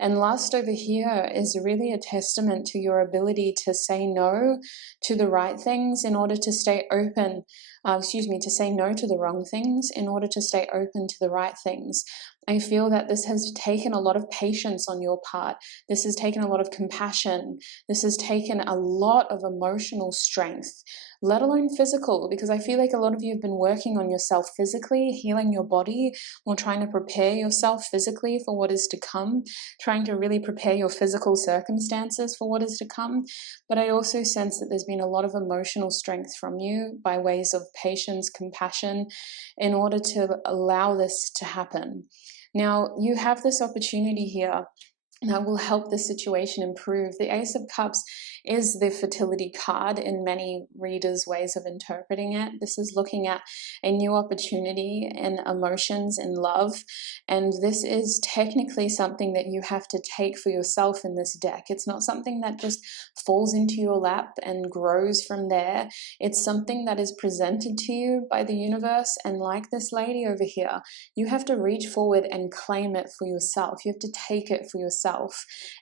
And lust over here is really a testament to your ability to say no to the right things in order to stay open, to say no to the wrong things in order to stay open to the right things. I feel that this has taken a lot of patience on your part. This has taken a lot of compassion. This has taken a lot of emotional strength, let alone physical, because I feel like a lot of you have been working on yourself physically, healing your body, or trying to prepare yourself physically for what is to come, trying to really prepare your physical circumstances for what is to come. But I also sense that there's been a lot of emotional strength from you by ways of patience, compassion, in order to allow this to happen. Now, you have this opportunity here that will help the situation improve. The Ace of Cups is the fertility card in many readers' ways of interpreting it. This is looking at a new opportunity in emotions, in love, and this is technically something that you have to take for yourself in this deck. It's not something that just falls into your lap and grows from there. It's something that is presented to you by the universe, and like this lady over here, you have to reach forward and claim it for yourself. You have to take it for yourself.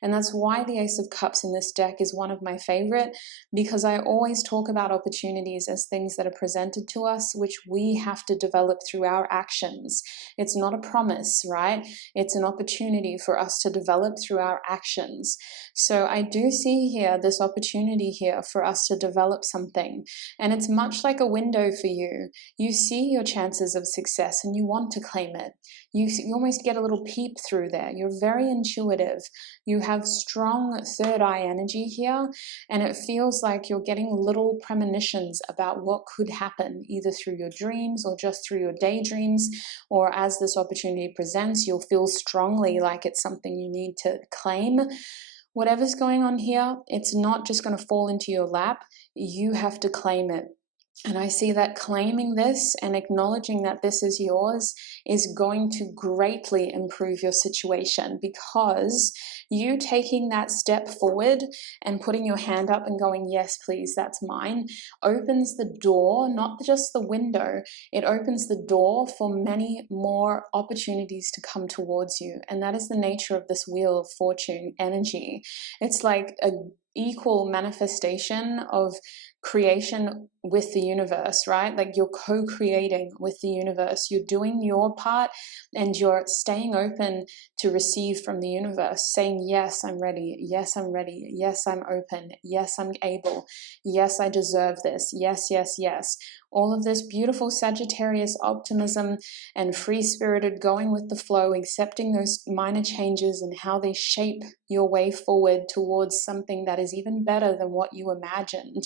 And that's why the Ace of Cups in this deck is one of my favorite, because I always talk about opportunities as things that are presented to us, which we have to develop through our actions. It's not a promise, right? It's an opportunity for us to develop through our actions. So I do see here this opportunity here for us to develop something. And it's much like a window for you. You see your chances of success and you want to claim it. You almost get a little peep through there. You're very intuitive. You have strong third eye energy here, and it feels like you're getting little premonitions about what could happen, either through your dreams or just through your daydreams, or as this opportunity presents, you'll feel strongly like it's something you need to claim. Whatever's going on here, it's not just going to fall into your lap. You have to claim it. And I see that claiming this and acknowledging that this is yours is going to greatly improve your situation, because you taking that step forward and putting your hand up and going, yes, please, that's mine, opens the door, not just the window, it opens the door for many more opportunities to come towards you. And that is the nature of this Wheel of Fortune energy. It's like an equal manifestation of creation with the universe, right? Like you're co-creating with the universe. You're doing your part and you're staying open to receive from the universe, saying, yes, I'm ready. Yes, I'm ready. Yes, I'm open. Yes, I'm able. Yes, I deserve this. Yes, yes, yes. All of this beautiful Sagittarius optimism and free-spirited going with the flow, accepting those minor changes and how they shape your way forward towards something that is even better than what you imagined,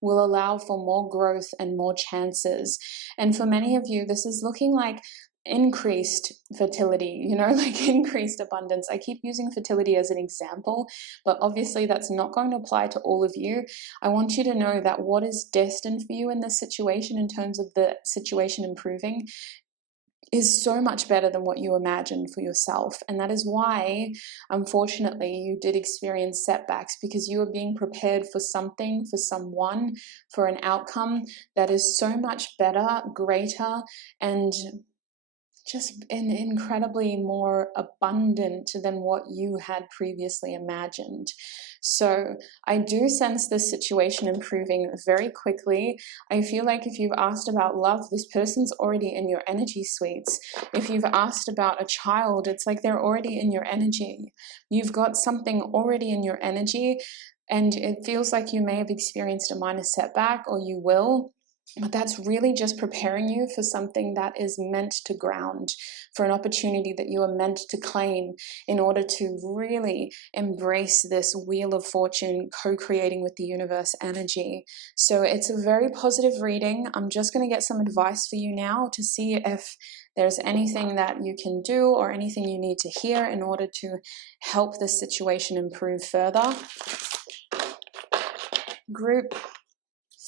will allow for more growth and more chances. And for many of you, this is looking like increased fertility, like increased abundance. I keep using fertility as an example, but obviously that's not going to apply to all of you. I want you to know that what is destined for you in this situation, in terms of the situation improving, is so much better than what you imagined for yourself. And that is why, unfortunately, you did experience setbacks, because you are being prepared for something, for someone, for an outcome that is so much better, greater, and just incredibly more abundant than what you had previously imagined. So I do sense this situation improving very quickly. I feel like if you've asked about love, this person's already in your energy suites. If you've asked about a child, it's like they're already in your energy. You've got something already in your energy, and it feels like you may have experienced a minor setback, or you will. But that's really just preparing you for something that is meant to ground, for an opportunity that you are meant to claim, in order to really embrace this Wheel of Fortune, co-creating with the universe energy. So it's a very positive reading. I'm just going to get some advice for you now to see if there's anything that you can do or anything you need to hear in order to help this situation improve further. Group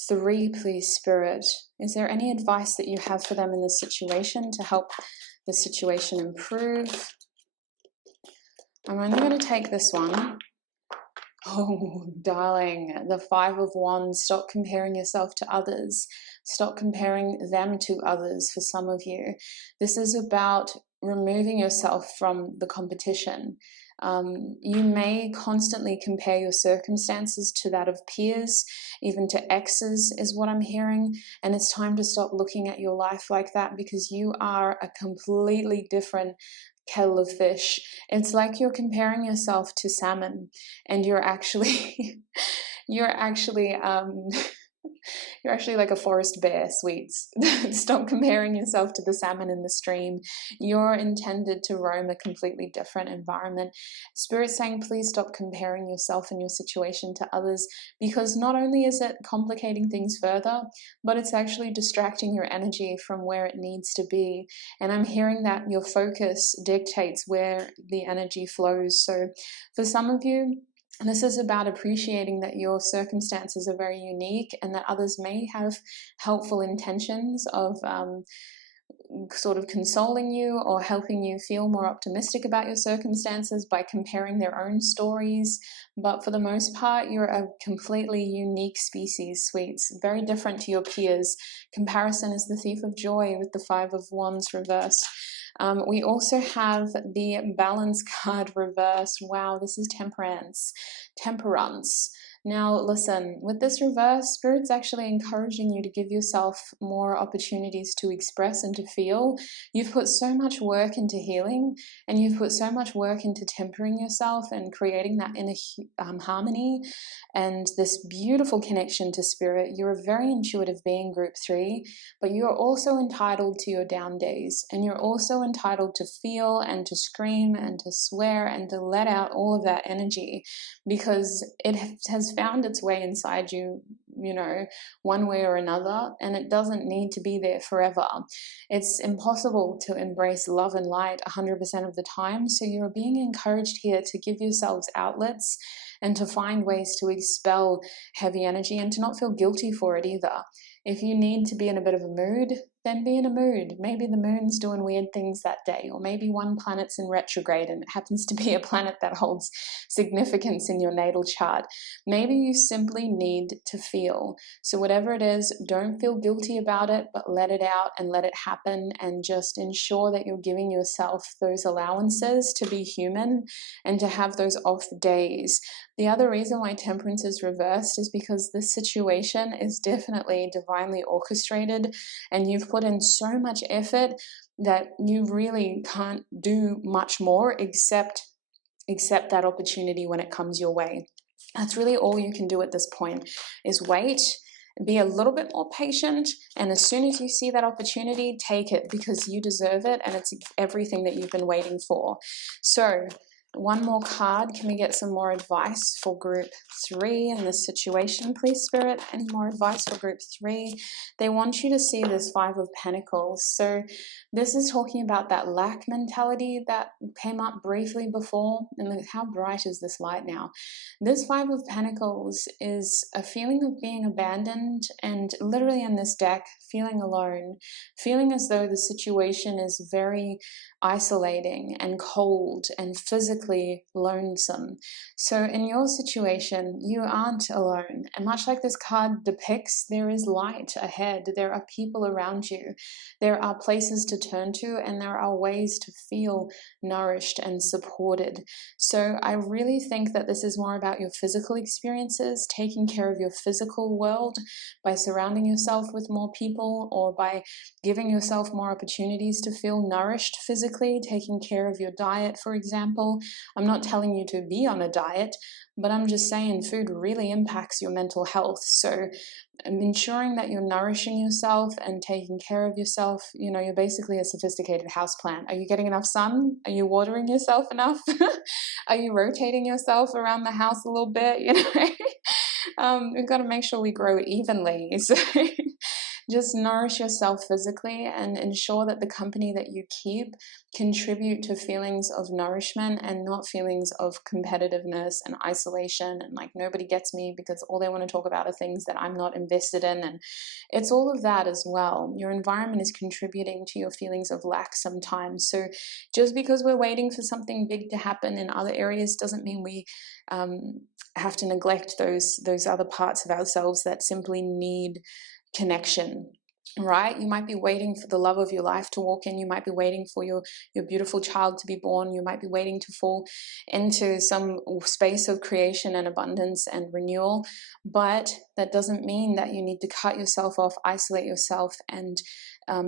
3, please, Spirit. Is there any advice that you have for them in this situation to help the situation improve? I'm only going to take this one. Oh, darling, the Five of Wands. Stop comparing yourself to others. Stop comparing them to others for some of you. This is about removing yourself from the competition. You may constantly compare your circumstances to that of peers, even to exes, is what I'm hearing. And it's time to stop looking at your life like that, because you are a completely different kettle of fish. It's like you're comparing yourself to salmon, and you're actually you're actually you're actually like a forest bear, sweets. Stop comparing yourself to the salmon in the stream. You're intended to roam a completely different environment. Spirit's saying, please stop comparing yourself and your situation to others, because not only is it complicating things further, but it's actually distracting your energy from where it needs to be. And I'm hearing that your focus dictates where the energy flows. So for some of you, this is about appreciating that your circumstances are very unique, and that others may have helpful intentions of sort of consoling you or helping you feel more optimistic about your circumstances by comparing their own stories. But for the most part, you're a completely unique species, sweets, very different to your peers. Comparison is the thief of joy with the Five of Wands reversed. We also have the Balance card reverse. Wow, this is Temperance. Temperance. Now, listen, with this reverse, Spirit's actually encouraging you to give yourself more opportunities to express and to feel. You've put so much work into healing, and you've put so much work into tempering yourself and creating that inner harmony and this beautiful connection to Spirit. You're a very intuitive being, Group 3, but you're also entitled to your down days, and you're also entitled to feel and to scream and to swear and to let out all of that energy, because it has found its way inside you, you know, one way or another, and it doesn't need to be there forever. It's impossible to embrace love and light 100% of the time, so you're being encouraged here to give yourselves outlets and to find ways to expel heavy energy, and to not feel guilty for it either. If you need to be in a bit of a mood, then be in a mood. Maybe the moon's doing weird things that day, or maybe one planet's in retrograde and it happens to be a planet that holds significance in your natal chart. Maybe you simply need to feel. So whatever it is, don't feel guilty about it, but let it out and let it happen, and just ensure that you're giving yourself those allowances to be human and to have those off days. The other reason why Temperance is reversed is because this situation is definitely divinely orchestrated, and you've put in so much effort that you really can't do much more except that opportunity when it comes your way. That's really all you can do at this point, is wait, be a little bit more patient, and as soon as you see that opportunity, take it, because you deserve it, and it's everything that you've been waiting for. So one more card. Can we get some more advice for Group 3 in this situation, please, Spirit? Any more advice for Group 3? They want you to see this Five of Pentacles. So this is talking about that lack mentality that came up briefly before. And how bright is this light now? This Five of Pentacles is a feeling of being abandoned, and literally in this deck, feeling alone, feeling as though the situation is very isolating and cold and physically lonesome. So in your situation, you aren't alone. And much like this card depicts, there is light ahead. There are people around you. There are places to turn to, and there are ways to feel nourished and supported. So I really think that this is more about your physical experiences, taking care of your physical world by surrounding yourself with more people, or by giving yourself more opportunities to feel nourished physically, taking care of your diet, for example. I'm not telling you to be on a diet, but I'm just saying food really impacts your mental health. So ensuring that you're nourishing yourself and taking care of yourself, you know, you're basically a sophisticated houseplant. Are you getting enough sun? Are you watering yourself enough? Are you rotating yourself around the house a little bit? You know, we've got to make sure we grow evenly. So Just nourish yourself physically and ensure that the company that you keep contribute to feelings of nourishment and not feelings of competitiveness and isolation and like nobody gets me because all they want to talk about are things that I'm not invested in. And it's all of that as well. Your environment is contributing to your feelings of lack sometimes. So just because we're waiting for something big to happen in other areas doesn't mean we have to neglect those other parts of ourselves that simply need connection, right? You might be waiting for the love of your life to walk in. You might be waiting for your beautiful child to be born. You might be waiting to fall into some space of creation and abundance and renewal. But that doesn't mean that you need to cut yourself off, isolate yourself, and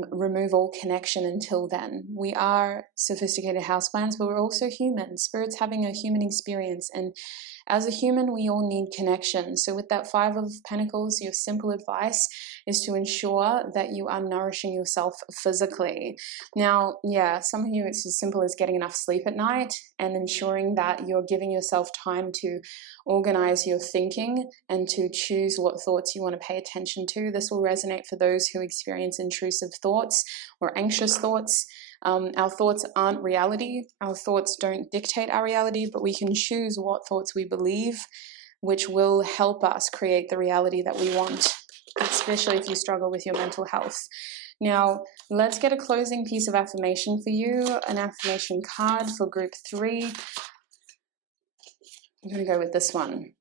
remove all connection until then. We are sophisticated houseplants, but we're also human. Spirit's having a human experience, and as a human, we all need connection. So with that Five of Pentacles, your simple advice is to ensure that you are nourishing yourself physically. Now, yeah, some of you, it's as simple as getting enough sleep at night and ensuring that you're giving yourself time to organize your thinking and to choose what thoughts you want to pay attention to. This will resonate for those who experience intrusive thoughts or anxious thoughts. Our thoughts aren't reality. Our thoughts don't dictate our reality, but we can choose what thoughts we believe, which will help us create the reality that we want, especially if you struggle with your mental health. Now, let's get a closing piece of affirmation for you, an affirmation card for group 3. I'm going to go with this one.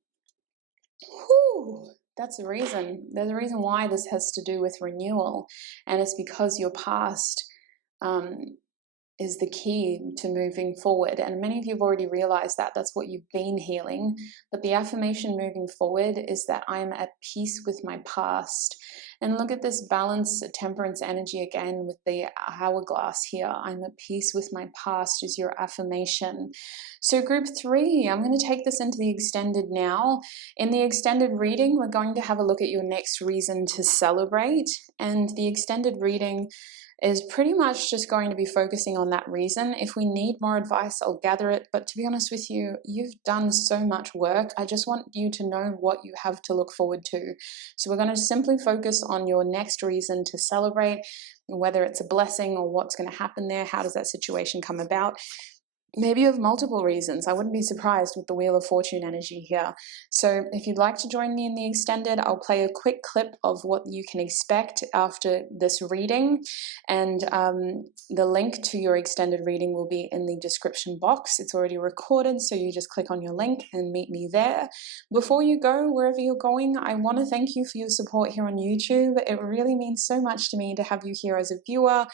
Whew, that's the reason. There's a reason why this has to do with renewal, and it's because your past is the key to moving forward. And many of you have already realized that. That's what you've been healing. But the affirmation moving forward is that I am at peace with my past. And look at this balance, temperance energy again with the hourglass here. I'm at peace with my past is your affirmation. So group 3, I'm going to take this into the extended now. In the extended reading, we're going to have a look at your next reason to celebrate. And the extended reading is pretty much just going to be focusing on that reason. If we need more advice, I'll gather it. But to be honest with you, you've done so much work. I just want you to know what you have to look forward to. So we're going to simply focus on your next reason to celebrate, whether it's a blessing or what's going to happen there. How does that situation come about? Maybe you have multiple reasons. I wouldn't be surprised with the Wheel of Fortune energy here. So if you'd like to join me in the extended, I'll play a quick clip of what you can expect after this reading. And the link to your extended reading will be in the description box. It's already recorded, so you just click on your link and meet me there. Before you go, wherever you're going, I want to thank you for your support here on YouTube. It really means so much to me to have you here as a viewer,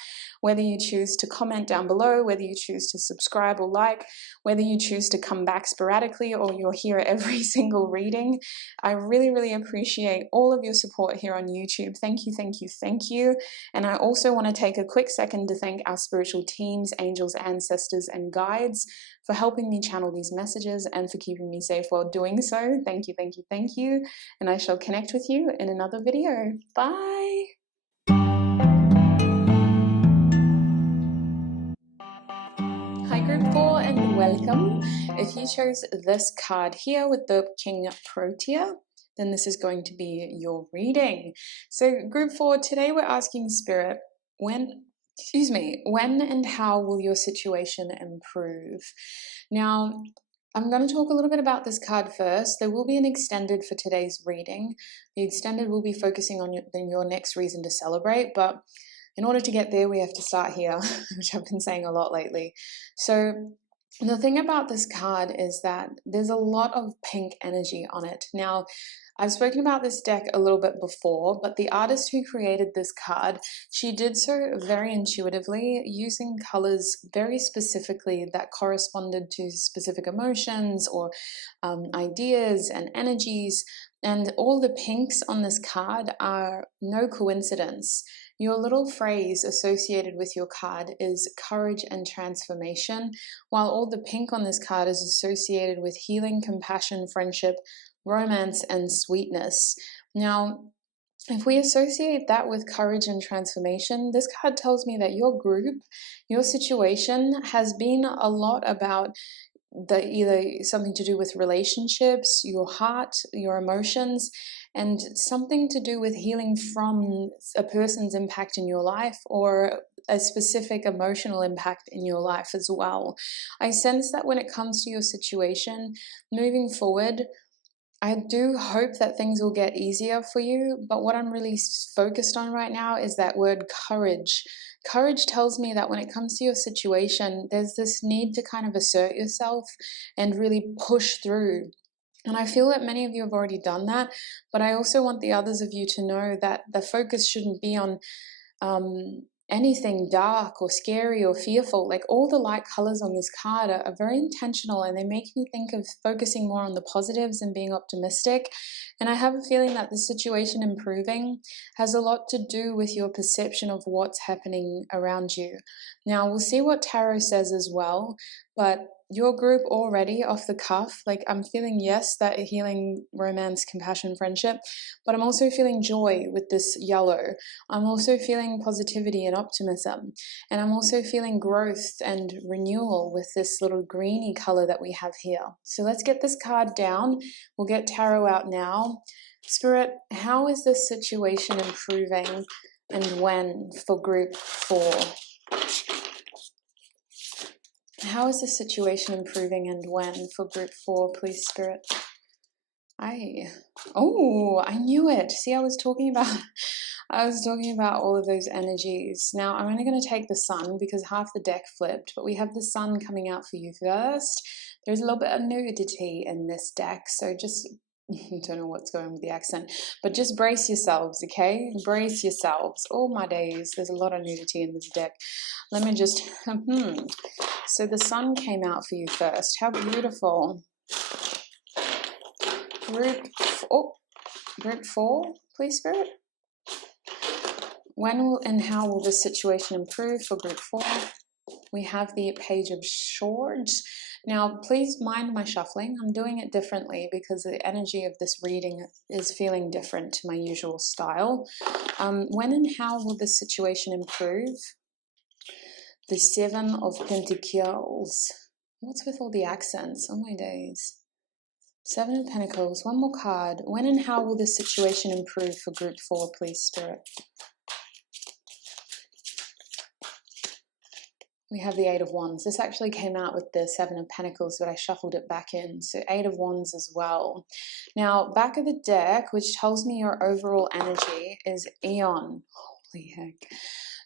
whether you choose to comment down below, whether you choose to subscribe or like, whether you choose to come back sporadically or you're here every single reading. I really, really appreciate all of your support here on YouTube. Thank you, thank you, thank you. And I also want to take a quick second to thank our spiritual teams, angels, ancestors, and guides for helping me channel these messages and for keeping me safe while doing so. Thank you, thank you, thank you. And I shall connect with you in another video. Bye. Hi group 4 and welcome. If you chose this card here with the King Protea, then this is going to be your reading. So group 4, today we're asking Spirit, when and how will your situation improve? Now, I'm going to talk a little bit about this card first. There will be an extended for today's reading. The extended will be focusing on your next reason to celebrate, but in order to get there, we have to start here, which I've been saying a lot lately. So the thing about this card is that there's a lot of pink energy on it. Now, I've spoken about this deck a little bit before, but the artist who created this card, she did so very intuitively, using colors very specifically that corresponded to specific emotions or ideas and energies. And all the pinks on this card are no coincidence. Your little phrase associated with your card is courage and transformation, while all the pink on this card is associated with healing, compassion, friendship, romance, and sweetness. Now, if we associate that with courage and transformation, this card tells me that your group, your situation has been a lot about either something to do with relationships, your heart, your emotions, and something to do with healing from a person's impact in your life or a specific emotional impact in your life as well. I sense that when it comes to your situation, moving forward, I do hope that things will get easier for you, but what I'm really focused on right now is that word courage. Courage tells me that when it comes to your situation, there's this need to kind of assert yourself and really push through. And I feel that many of you have already done that, but I also want the others of you to know that the focus shouldn't be on anything dark or scary or fearful. Like, all the light colors on this card are very intentional, and they make me think of focusing more on the positives and being optimistic. And I have a feeling that the situation improving has a lot to do with your perception of what's happening around you. Now, we'll see what tarot says as well, but your group already off the cuff, like, I'm feeling, yes, that healing, romance, compassion, friendship, but I'm also feeling joy with this yellow. I'm also feeling positivity and optimism, and I'm also feeling growth and renewal with this little greeny color that we have here. So let's get this card down. We'll get tarot out now. Spirit, how is this situation improving and when for group 4? How is the situation improving and when for group 4, please, Spirit? I knew it. See, I was talking about all of those energies. Now, I'm only going to take the sun because half the deck flipped, but we have the sun coming out for you first. There's a little bit of nudity in this deck, so just, I don't know what's going on with the accent, but just brace yourselves, okay? Brace yourselves. Oh my days, there's a lot of nudity in this deck. Let me just, So the sun came out for you first. How beautiful. Group 4, please, Spirit. When will and how will this situation improve for group 4? We have the Page of Swords. Now, please mind my shuffling. I'm doing it differently because the energy of this reading is feeling different to my usual style. When and how will this situation improve? The 7 of Pentacles. What's with all the accents? Oh my days. 7 of Pentacles. One more card. When and how will this situation improve for group 4, please, Spirit? We have the 8 of Wands. This actually came out with the 7 of Pentacles, but I shuffled it back in. So 8 of Wands as well. Now, back of the deck, which tells me your overall energy, is Eon. Holy heck.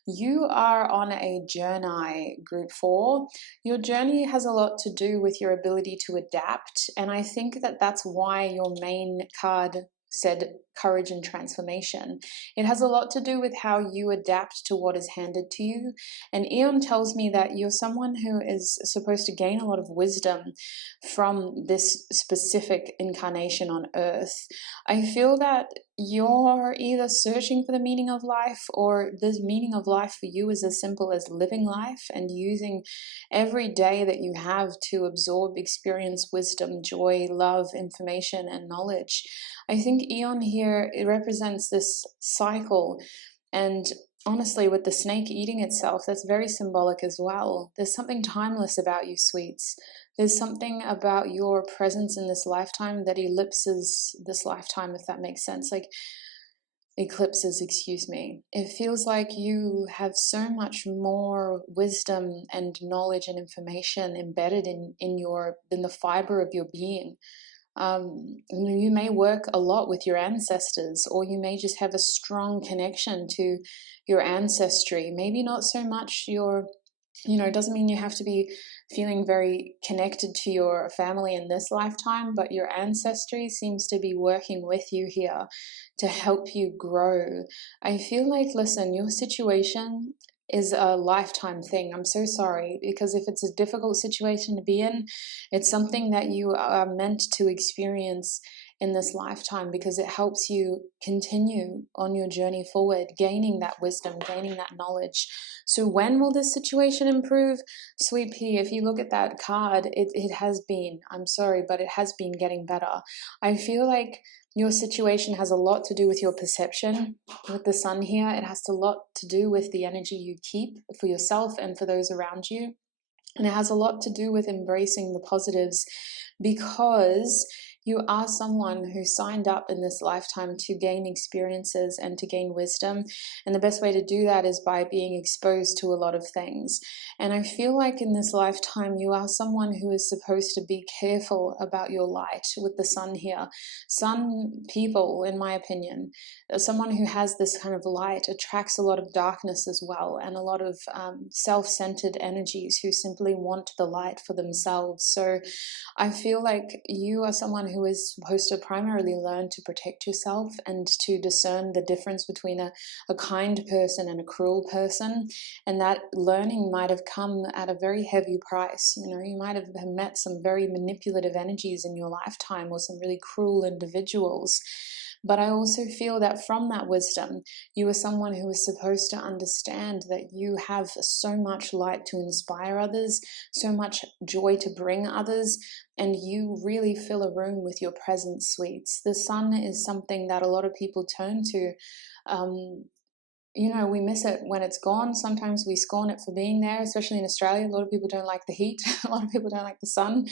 You are on a journey, group 4. Your journey has a lot to do with your ability to adapt, and I think that that's why your main card said courage and transformation. It has a lot to do with how you adapt to what is handed to you. And Eon tells me that you're someone who is supposed to gain a lot of wisdom from this specific incarnation on Earth. I feel that you're either searching for the meaning of life, or the meaning of life for you is as simple as living life and using every day that you have to absorb, experience wisdom, joy, love, information, and knowledge. I think Eon here, it represents this cycle, and honestly, with the snake eating itself, that's very symbolic as well. There's something timeless about you, sweets. There's something about your presence in this lifetime that ellipses this lifetime, if that makes sense. Like, eclipses, excuse me. It feels like you have so much more wisdom and knowledge and information embedded in the fiber of your being. You may work a lot with your ancestors, or you may just have a strong connection to your ancestry. Maybe not so much it doesn't mean you have to be feeling very connected to your family in this lifetime, but your ancestry seems to be working with you here to help you grow. I feel like, listen, your situation is a lifetime thing. I'm so sorry, because if it's a difficult situation to be in, it's something that you are meant to experience in this lifetime, because it helps you continue on your journey forward, gaining that wisdom, gaining that knowledge. So when will this situation improve? Sweet pea, if you look at that card, it has been, I'm sorry, but it has been getting better. I feel like your situation has a lot to do with your perception. With the sun here, it has a lot to do with the energy you keep for yourself and for those around you. And it has a lot to do with embracing the positives, because You are someone who signed up in this lifetime to gain experiences and to gain wisdom. And the best way to do that is by being exposed to a lot of things. And I feel like in this lifetime, you are someone who is supposed to be careful about your light with the sun here. Sun people, in my opinion, someone who has this kind of light attracts a lot of darkness as well, and a lot of self-centered energies who simply want the light for themselves. So I feel like you are someone who is supposed to primarily learn to protect yourself and to discern the difference between a kind person and a cruel person. And that learning might have come at a very heavy price. You know, you might have met some very manipulative energies in your lifetime, or some really cruel individuals. But I also feel that from that wisdom, you are someone who is supposed to understand that you have so much light to inspire others, so much joy to bring others, and you really fill a room with your presence, sweets. The sun is something that a lot of people turn to. You know, we miss it when it's gone. Sometimes we scorn it for being there, especially in Australia. A lot of people don't like the heat. A lot of people don't like the sun.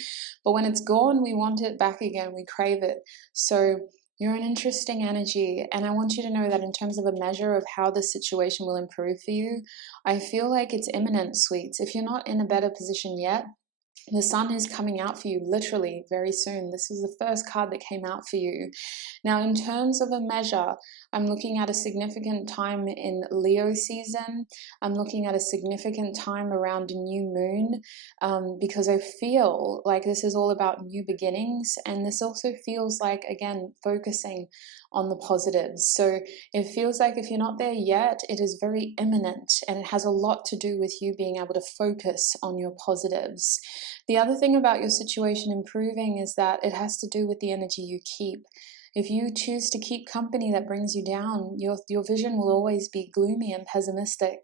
But when it's gone, we want it back again. We crave it. So you're an interesting energy, and I want you to know that in terms of a measure of how the situation will improve for you, I feel like it's imminent, sweets. If you're not in a better position yet, the sun is coming out for you literally very soon. This is the first card that came out for you. Now, in terms of a measure, I'm looking at a significant time in Leo season. I'm looking at a significant time around a new moon, because I feel like this is all about new beginnings. And this also feels like, again, focusing on the positives. So it feels like if you're not there yet, it is very imminent, and it has a lot to do with you being able to focus on your positives. The other thing about your situation improving is that it has to do with the energy you keep. If you choose to keep company that brings you down, your vision will always be gloomy and pessimistic.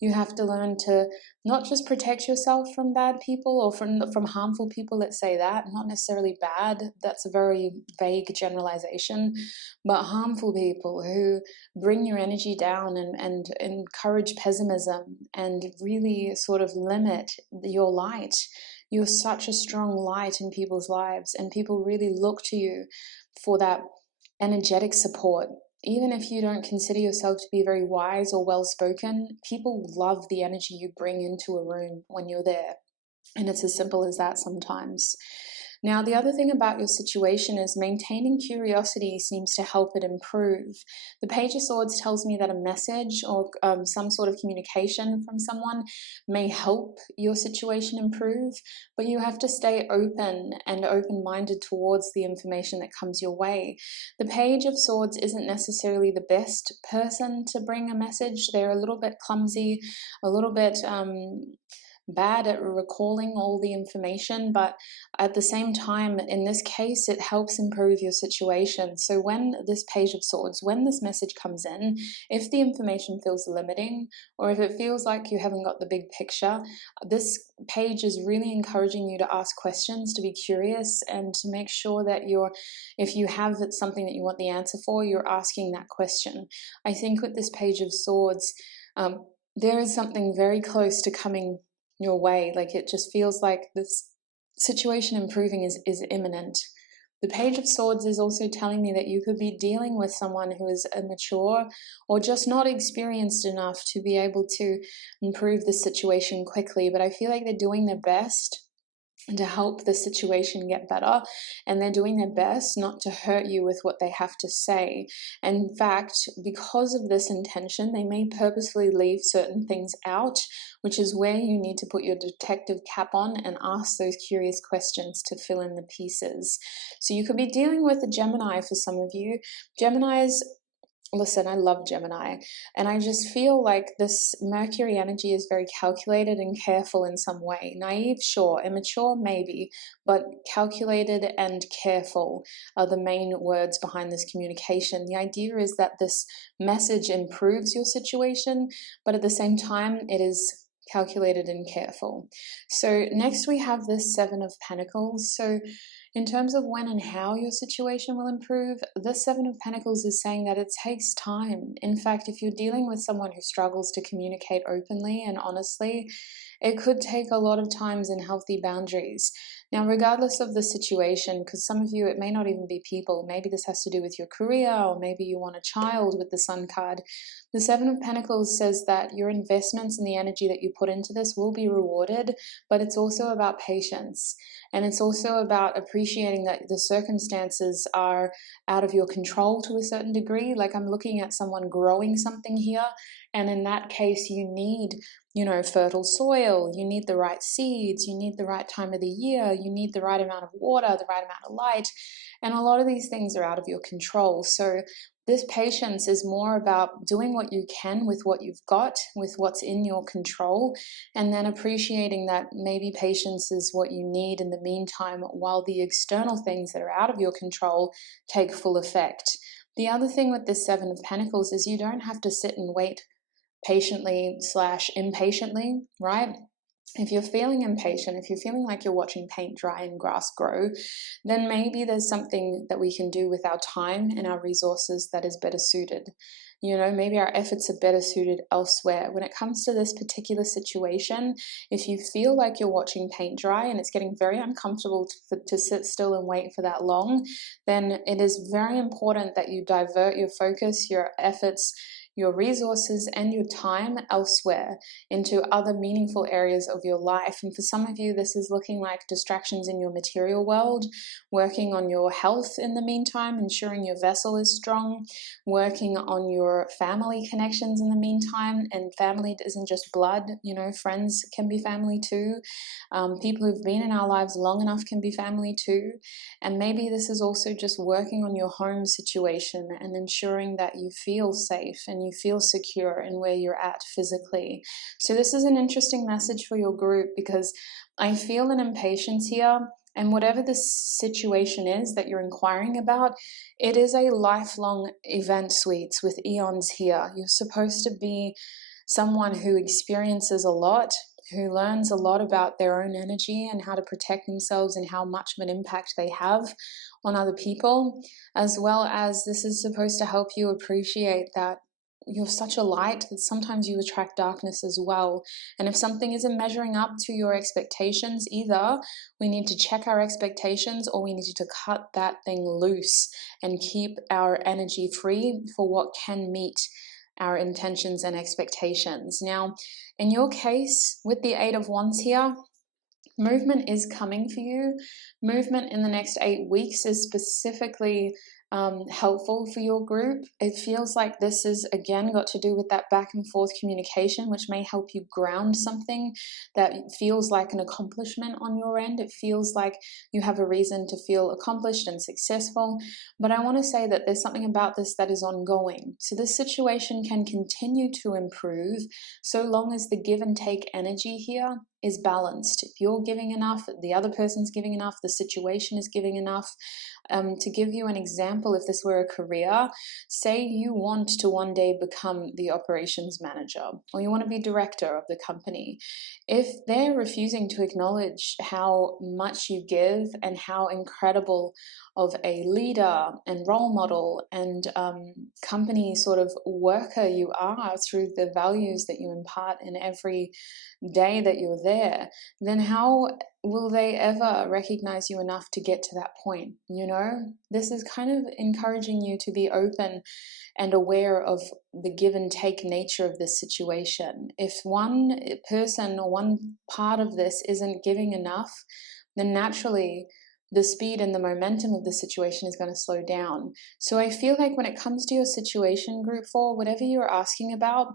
You have to learn to not just protect yourself from bad people, or from harmful people, let's say that, not necessarily bad, that's a very vague generalization, but harmful people who bring your energy down and encourage pessimism and really sort of limit your light. You're such a strong light in people's lives, and people really look to you for that energetic support. Even if you don't consider yourself to be very wise or well-spoken, people love the energy you bring into a room when you're there. And it's as simple as that sometimes. Now, the other thing about your situation is maintaining curiosity seems to help it improve. The Page of Swords tells me that a message or some sort of communication from someone may help your situation improve, but you have to stay open and open-minded towards the information that comes your way. The Page of Swords isn't necessarily the best person to bring a message. They're a little bit clumsy, a little bit bad at recalling all the information, but at the same time, in this case, it helps improve your situation. So when this Page of Swords, when this message comes in, if the information feels limiting, or if it feels like you haven't got the big picture, this page is really encouraging you to ask questions, to be curious, and to make sure that if you have something that you want the answer for, you're asking that question. I think with this Page of Swords, there is something very close to coming your way. Like, it just feels like this situation improving is imminent. The Page of Swords is also telling me that you could be dealing with someone who is immature or just not experienced enough to be able to improve the situation quickly, but I feel like they're doing their best to help the situation get better, and they're doing their best not to hurt you with what they have to say. And in fact, because of this intention, they may purposefully leave certain things out, which is where you need to put your detective cap on and ask those curious questions to fill in the pieces. So you could be dealing with a Gemini for some of you. Geminis, listen, I love Gemini, and I just feel like this Mercury energy is very calculated and careful in some way. Naive, sure. Immature, maybe. But calculated and careful are the main words behind this communication. The idea is that this message improves your situation, but at the same time, it is calculated and careful. So next we have this Seven of Pentacles. So in terms of when and how your situation will improve, the Seven of Pentacles is saying that it takes time. In fact, if you're dealing with someone who struggles to communicate openly and honestly, it could take a lot of times in healthy boundaries. Now, regardless of the situation, because some of you, it may not even be people, maybe this has to do with your career, or maybe you want a child with the Sun card. The Seven of Pentacles says that your investments and the energy that you put into this will be rewarded, but it's also about patience. And it's also about appreciating that the circumstances are out of your control to a certain degree. Like, I'm looking at someone growing something here, and in that case, you need, fertile soil, you need the right seeds, you need the right time of the year, you need the right amount of water, the right amount of light, and a lot of these things are out of your control. So this patience is more about doing what you can with what you've got, with what's in your control, and then appreciating that maybe patience is what you need in the meantime while the external things that are out of your control take full effect. The other thing with this Seven of Pentacles is you don't have to sit and wait patiently / impatiently, right? If you're feeling impatient, if you're feeling like you're watching paint dry and grass grow, then maybe there's something that we can do with our time and our resources that is better suited. Maybe our efforts are better suited elsewhere. When it comes to this particular situation, if you feel like you're watching paint dry and it's getting very uncomfortable to sit still and wait for that long, then it is very important that you divert your focus, your efforts, your resources, and your time elsewhere into other meaningful areas of your life. And for some of you, this is looking like distractions in your material world, working on your health in the meantime, ensuring your vessel is strong, working on your family connections in the meantime. And family isn't just blood, friends can be family too. People who've been in our lives long enough can be family too. And maybe this is also just working on your home situation and ensuring that you feel safe and you feel secure in where you're at physically. So this is an interesting message for your group, because I feel an impatience here. And whatever the situation is that you're inquiring about, it is a lifelong event, sweets, with eons here. You're supposed to be someone who experiences a lot, who learns a lot about their own energy and how to protect themselves and how much of an impact they have on other people, as well as this is supposed to help you appreciate that you're such a light that sometimes you attract darkness as well. And if something isn't measuring up to your expectations, either we need to check our expectations or we need to cut that thing loose and keep our energy free for what can meet our intentions and expectations. Now, in your case, with the Eight of Wands here, movement is coming for you. Movement in the next 8 weeks is specifically helpful for your group. It feels like this is again got to do with that back and forth communication, which may help you ground something that feels like an accomplishment on your end. It feels like you have a reason to feel accomplished and successful. But I want to say that there's something about this that is ongoing. So this situation can continue to improve so long as the give and take energy here is balanced. If you're giving enough, the other person's giving enough, the situation is giving enough. To give you an example, if this were a career, say you want to one day become the operations manager or you want to be director of the company. If they're refusing to acknowledge how much you give and how incredible of a leader and role model and company sort of worker you are through the values that you impart in every day that you're there, then how will they ever recognize you enough to get to that point? This is kind of encouraging you to be open and aware of the give and take nature of this situation. If one person or one part of this isn't giving enough, then naturally the speed and the momentum of the situation is going to slow down. So I feel like when it comes to your situation, group 4, whatever you're asking about,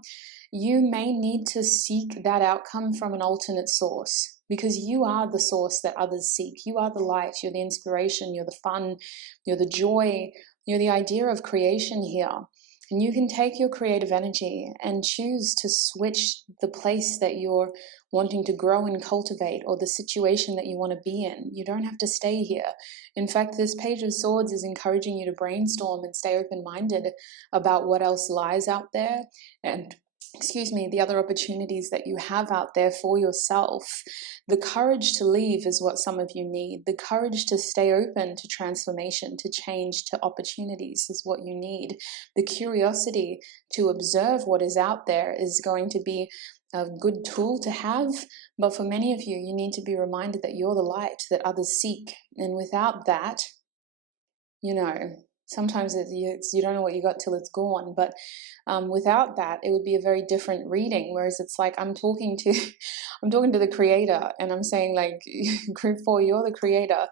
you may need to seek that outcome from an alternate source, because you are the source that others seek. You are the light, you're the inspiration, you're the fun, you're the joy, you're the idea of creation here. And you can take your creative energy and choose to switch the place that you're wanting to grow and cultivate, or the situation that you want to be in. You don't have to stay here. In fact, this Page of Swords is encouraging you to brainstorm and stay open-minded about what else lies out there, and the other opportunities that you have out there for yourself. The courage to leave is what some of you need. The courage to stay open to transformation, to change, to opportunities is what you need. The curiosity to observe what is out there is going to be a good tool to have, but for many of you, you need to be reminded that you're the light that others seek. And without that, you know, sometimes you don't know what you got till it's gone, but without that, it would be a very different reading. Whereas it's like I'm talking to the creator, and I'm saying, like, group 4, you're the creator.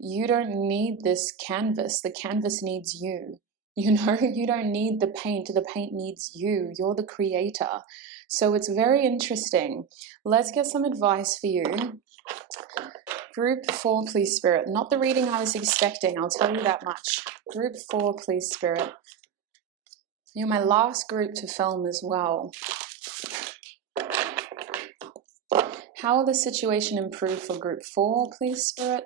You don't need this canvas. The canvas needs you. You know, you don't need the paint needs you. You're the creator. So it's very interesting. Let's get some advice for you. Group 4, please, Spirit. Not the reading I was expecting, I'll tell you that much. Group 4, please, Spirit. You're my last group to film as well. How will the situation improve for group 4, please, Spirit?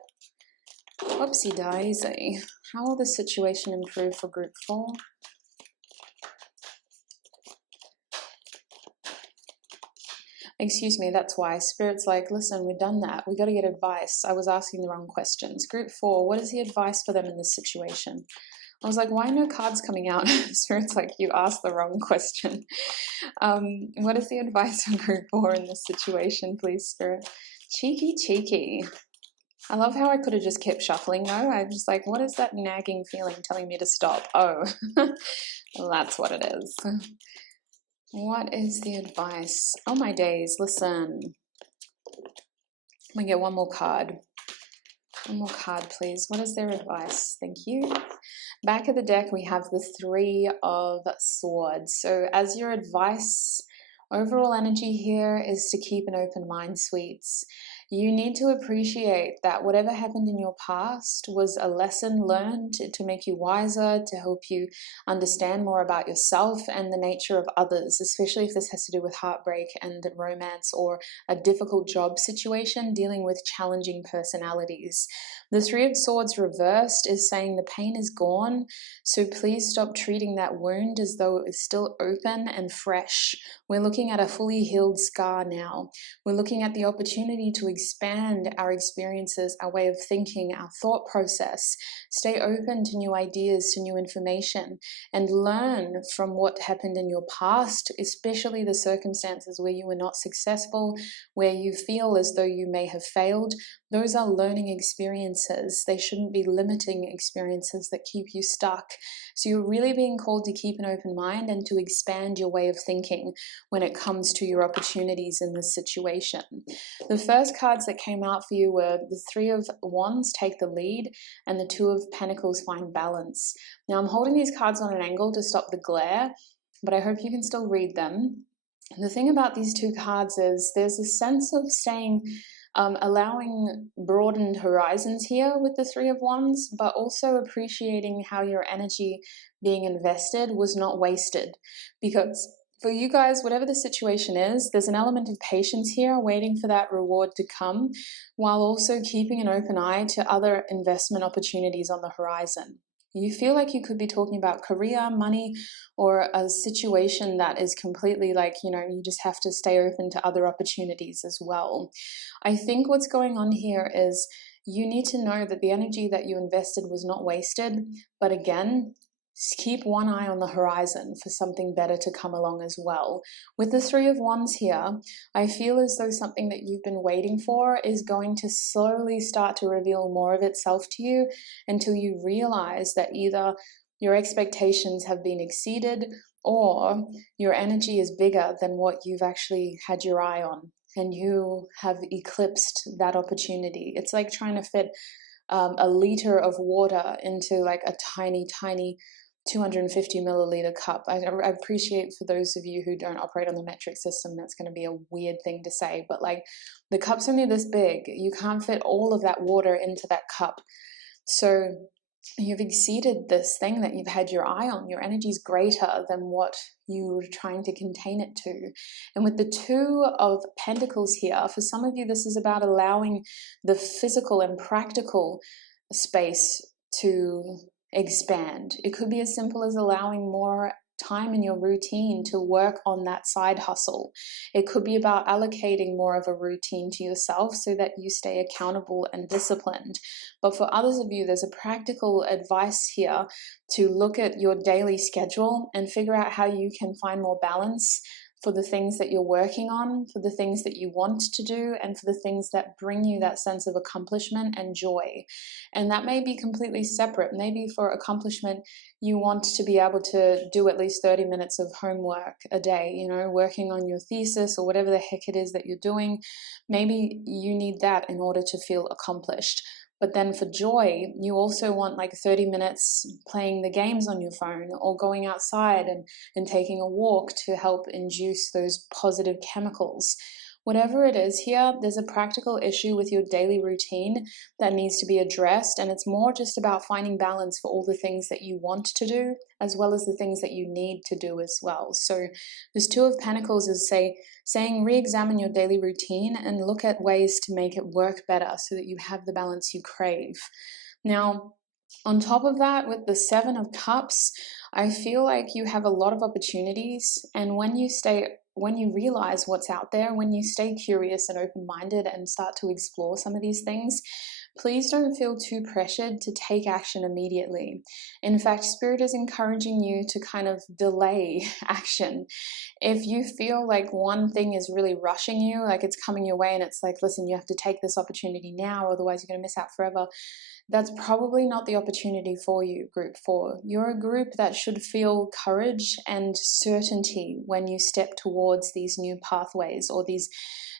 Whoopsie daisy. How will the situation improve for group 4? Excuse me, that's why. Spirit's like, listen, we've done that. We got to get advice. I was asking the wrong questions. Group 4, what is the advice for them in this situation? I was like, why no cards coming out? Spirit's like, you asked the wrong question. What is the advice for group 4 in this situation, please, Spirit? Cheeky, cheeky. I love how I could have just kept shuffling though. I'm just like, what is that nagging feeling telling me to stop? Oh, well, that's what it is. What is the advice? Oh my days, listen. I'm gonna get one more card. One more card, please. What is their advice? Thank you. Back of the deck, we have the 3 of Swords. So as your advice, overall energy here is to keep an open mind, sweets. You need to appreciate that whatever happened in your past was a lesson learned to make you wiser, to help you understand more about yourself and the nature of others, especially if this has to do with heartbreak and romance or a difficult job situation dealing with challenging personalities. The 3 of Swords reversed is saying the pain is gone, so please stop treating that wound as though it's still open and fresh. We're looking at a fully healed scar now. We're looking at the opportunity to expand our experiences, our way of thinking, our thought process. Stay open to new ideas, to new information, and learn from what happened in your past, especially the circumstances where you were not successful, where you feel as though you may have failed. Those are learning experiences. They shouldn't be limiting experiences that keep you stuck. So you're really being called to keep an open mind and to expand your way of thinking when it comes to your opportunities in this situation. The first cards that came out for you were the 3 of Wands, take the lead, and the 2 of Pentacles, find balance. Now I'm holding these cards on an angle to stop the glare, but I hope you can still read them. The thing about these 2 cards is there's a sense of staying allowing broadened horizons here with the 3 of Wands, but also appreciating how your energy being invested was not wasted. Because for you guys, whatever the situation is, there's an element of patience here, waiting for that reward to come, while also keeping an open eye to other investment opportunities on the horizon. You feel like you could be talking about career, money, or a situation that is completely like, you just have to stay open to other opportunities as well. I think what's going on here is you need to know that the energy that you invested was not wasted, but again, keep one eye on the horizon for something better to come along as well. With the 3 of Wands here, I feel as though something that you've been waiting for is going to slowly start to reveal more of itself to you until you realize that either your expectations have been exceeded or your energy is bigger than what you've actually had your eye on, and you have eclipsed that opportunity. It's like trying to fit a liter of water into like a tiny 250 milliliter cup. I appreciate for those of you who don't operate on the metric system, that's going to be a weird thing to say, but like the cup's only this big. You can't fit all of that water into that cup. So you've exceeded this thing that you've had your eye on. Your energy is greater than what you were trying to contain it to. And with the 2 of Pentacles here, for some of you, this is about allowing the physical and practical space to expand. It could be as simple as allowing more time in your routine to work on that side hustle. It could be about allocating more of a routine to yourself so that you stay accountable and disciplined. But for others of you, there's a practical advice here to look at your daily schedule and figure out how you can find more balance for the things that you're working on, for the things that you want to do, and for the things that bring you that sense of accomplishment and joy. And that may be completely separate. Maybe for accomplishment, you want to be able to do at least 30 minutes of homework a day, you know, working on your thesis or whatever the heck it is that you're doing. Maybe you need that in order to feel accomplished. But then for joy, you also want like 30 minutes playing the games on your phone or going outside and taking a walk to help induce those positive chemicals. Whatever it is here, there's a practical issue with your daily routine that needs to be addressed, and it's more just about finding balance for all the things that you want to do as well as the things that you need to do as well. So this Two of Pentacles is saying re-examine your daily routine and look at ways to make it work better so that you have the balance you crave. Now, on top of that, with the Seven of Cups, I feel like you have a lot of opportunities, and when you realize what's out there, when you stay curious and open-minded and start to explore some of these things, please don't feel too pressured to take action immediately. In fact, Spirit is encouraging you to kind of delay action. If you feel like one thing is really rushing you, like it's coming your way and it's like, listen, you have to take this opportunity now, otherwise you're going to miss out forever, that's probably not the opportunity for you, Group 4. You're a group that should feel courage and certainty when you step towards these new pathways or these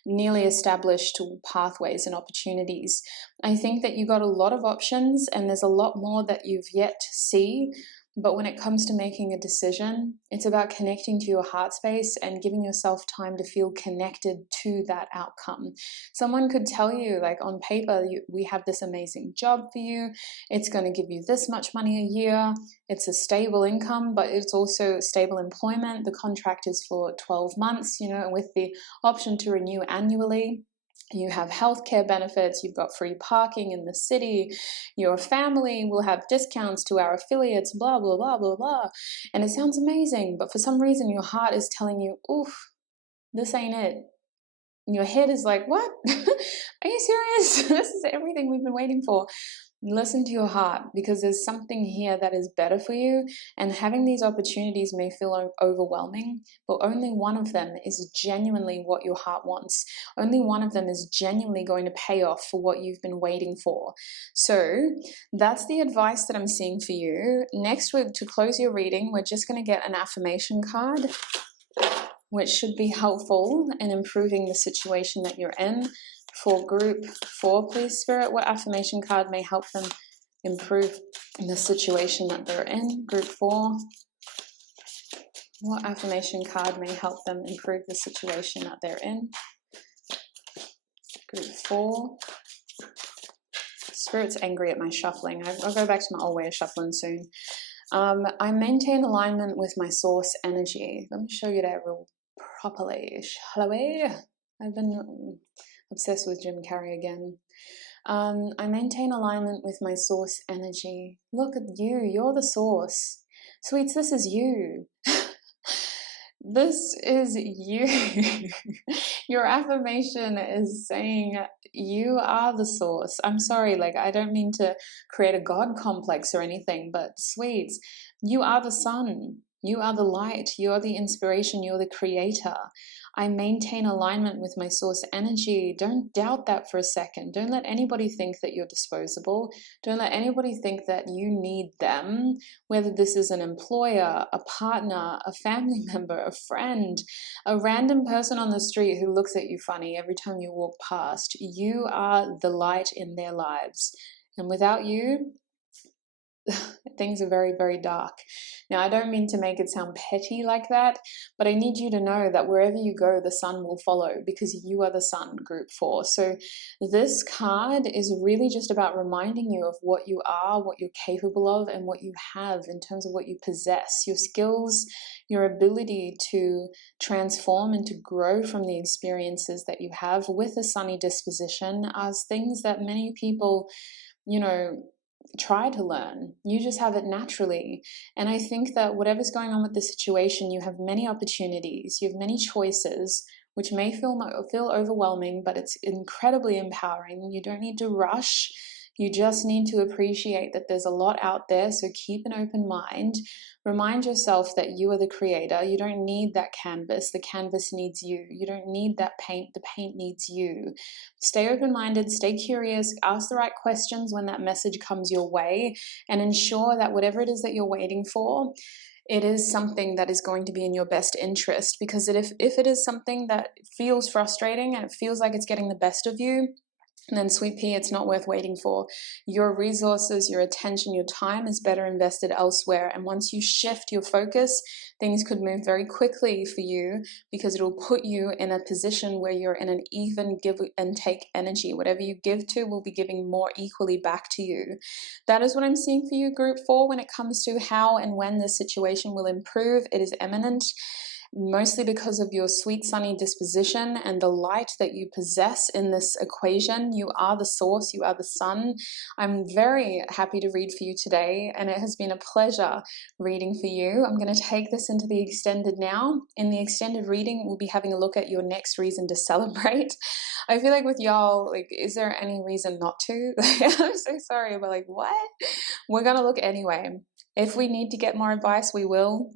nearly established pathways and opportunities. I think that you got a lot of options and there's a lot more that you've yet to see. But when it comes to making a decision, it's about connecting to your heart space and giving yourself time to feel connected to that outcome. Someone could tell you, like on paper, we have this amazing job for you. It's going to give you this much money a year. It's a stable income, but it's also stable employment. The contract is for 12 months, you know, with the option to renew annually. You have healthcare benefits, you've got free parking in the city, your family will have discounts to our affiliates, blah, blah, blah, blah, blah. And it sounds amazing, but for some reason your heart is telling you, oof, this ain't it. And your head is like, what? Are you serious? This is everything we've been waiting for. Listen to your heart, because there's something here that is better for you, and having these opportunities may feel overwhelming, but only one of them is genuinely what your heart wants. Only one of them is genuinely going to pay off for what you've been waiting for. So that's the advice that I'm seeing for you. Next week, to close your reading, we're just going to get an affirmation card, which should be helpful in improving the situation that you're in. For Group 4, please, Spirit, what affirmation card may help them improve the situation that they're in? Group 4, what affirmation card may help them improve the situation that they're in? Group 4. Spirit's angry at my shuffling. I'll go back to my old way of shuffling soon. I maintain alignment with my source energy. Let me show you that real properly, shall we? I've been obsessed with Jim Carrey again. I maintain alignment with my source energy. Look at you, you're the source. Sweets, this is you. This is you. Your affirmation is saying you are the source. I'm sorry, like I don't mean to create a God complex or anything, but sweets, you are the sun. You are the light. You are the inspiration. You're the creator. I maintain alignment with my source energy. Don't doubt that for a second. Don't let anybody think that you're disposable. Don't let anybody think that you need them, whether this is an employer, a partner, a family member, a friend, a random person on the street who looks at you funny every time you walk past. You are the light in their lives. And without you, things are very, very dark. Now, I don't mean to make it sound petty like that, but I need you to know that wherever you go, the sun will follow, because you are the sun, Group 4. So this card is really just about reminding you of what you are, what you're capable of, and what you have in terms of what you possess, your skills, your ability to transform and to grow from the experiences that you have with a sunny disposition as things that many people, you know, try to learn. You just have it naturally. And I think that whatever's going on with the situation, you have many opportunities, you have many choices, which may feel overwhelming, but it's incredibly empowering. You don't need to rush. You just need to appreciate that there's a lot out there, so keep an open mind. Remind yourself that you are the creator. You don't need that canvas. The canvas needs you. You don't need that paint. The paint needs you. Stay open-minded, stay curious, ask the right questions when that message comes your way, and ensure that whatever it is that you're waiting for, it is something that is going to be in your best interest. Because if it is something that feels frustrating and it feels like it's getting the best of you, then sweet pea, it's not worth waiting for. Your resources, your attention, your time is better invested elsewhere. And once you shift your focus, things could move very quickly for you, because it'll put you in a position where you're in an even give and take energy. Whatever you give to will be giving more equally back to you. That is what I'm seeing for you, group 4, when it comes to how and when this situation will improve. It is imminent, mostly because of your sweet sunny disposition and the light that you possess in this equation. You are the source, you are the sun. I'm very happy to read for you today, and it has been a pleasure reading for you. I'm going to take this into the extended now. In the extended reading, we'll be having a look at your next reason to celebrate. I feel like with y'all, like, is there any reason not to? I'm so sorry, but like, what? We're going to look anyway. If we need to get more advice, we will.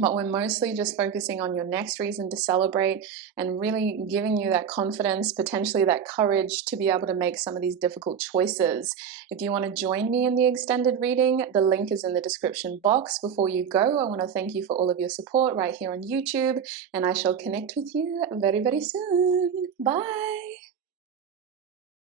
But we're mostly just focusing on your next reason to celebrate and really giving you that confidence, potentially that courage to be able to make some of these difficult choices. If you want to join me in the extended reading, the link is in the description box. Before you go, I want to thank you for all of your support right here on YouTube, and I shall connect with you very, very soon. Bye.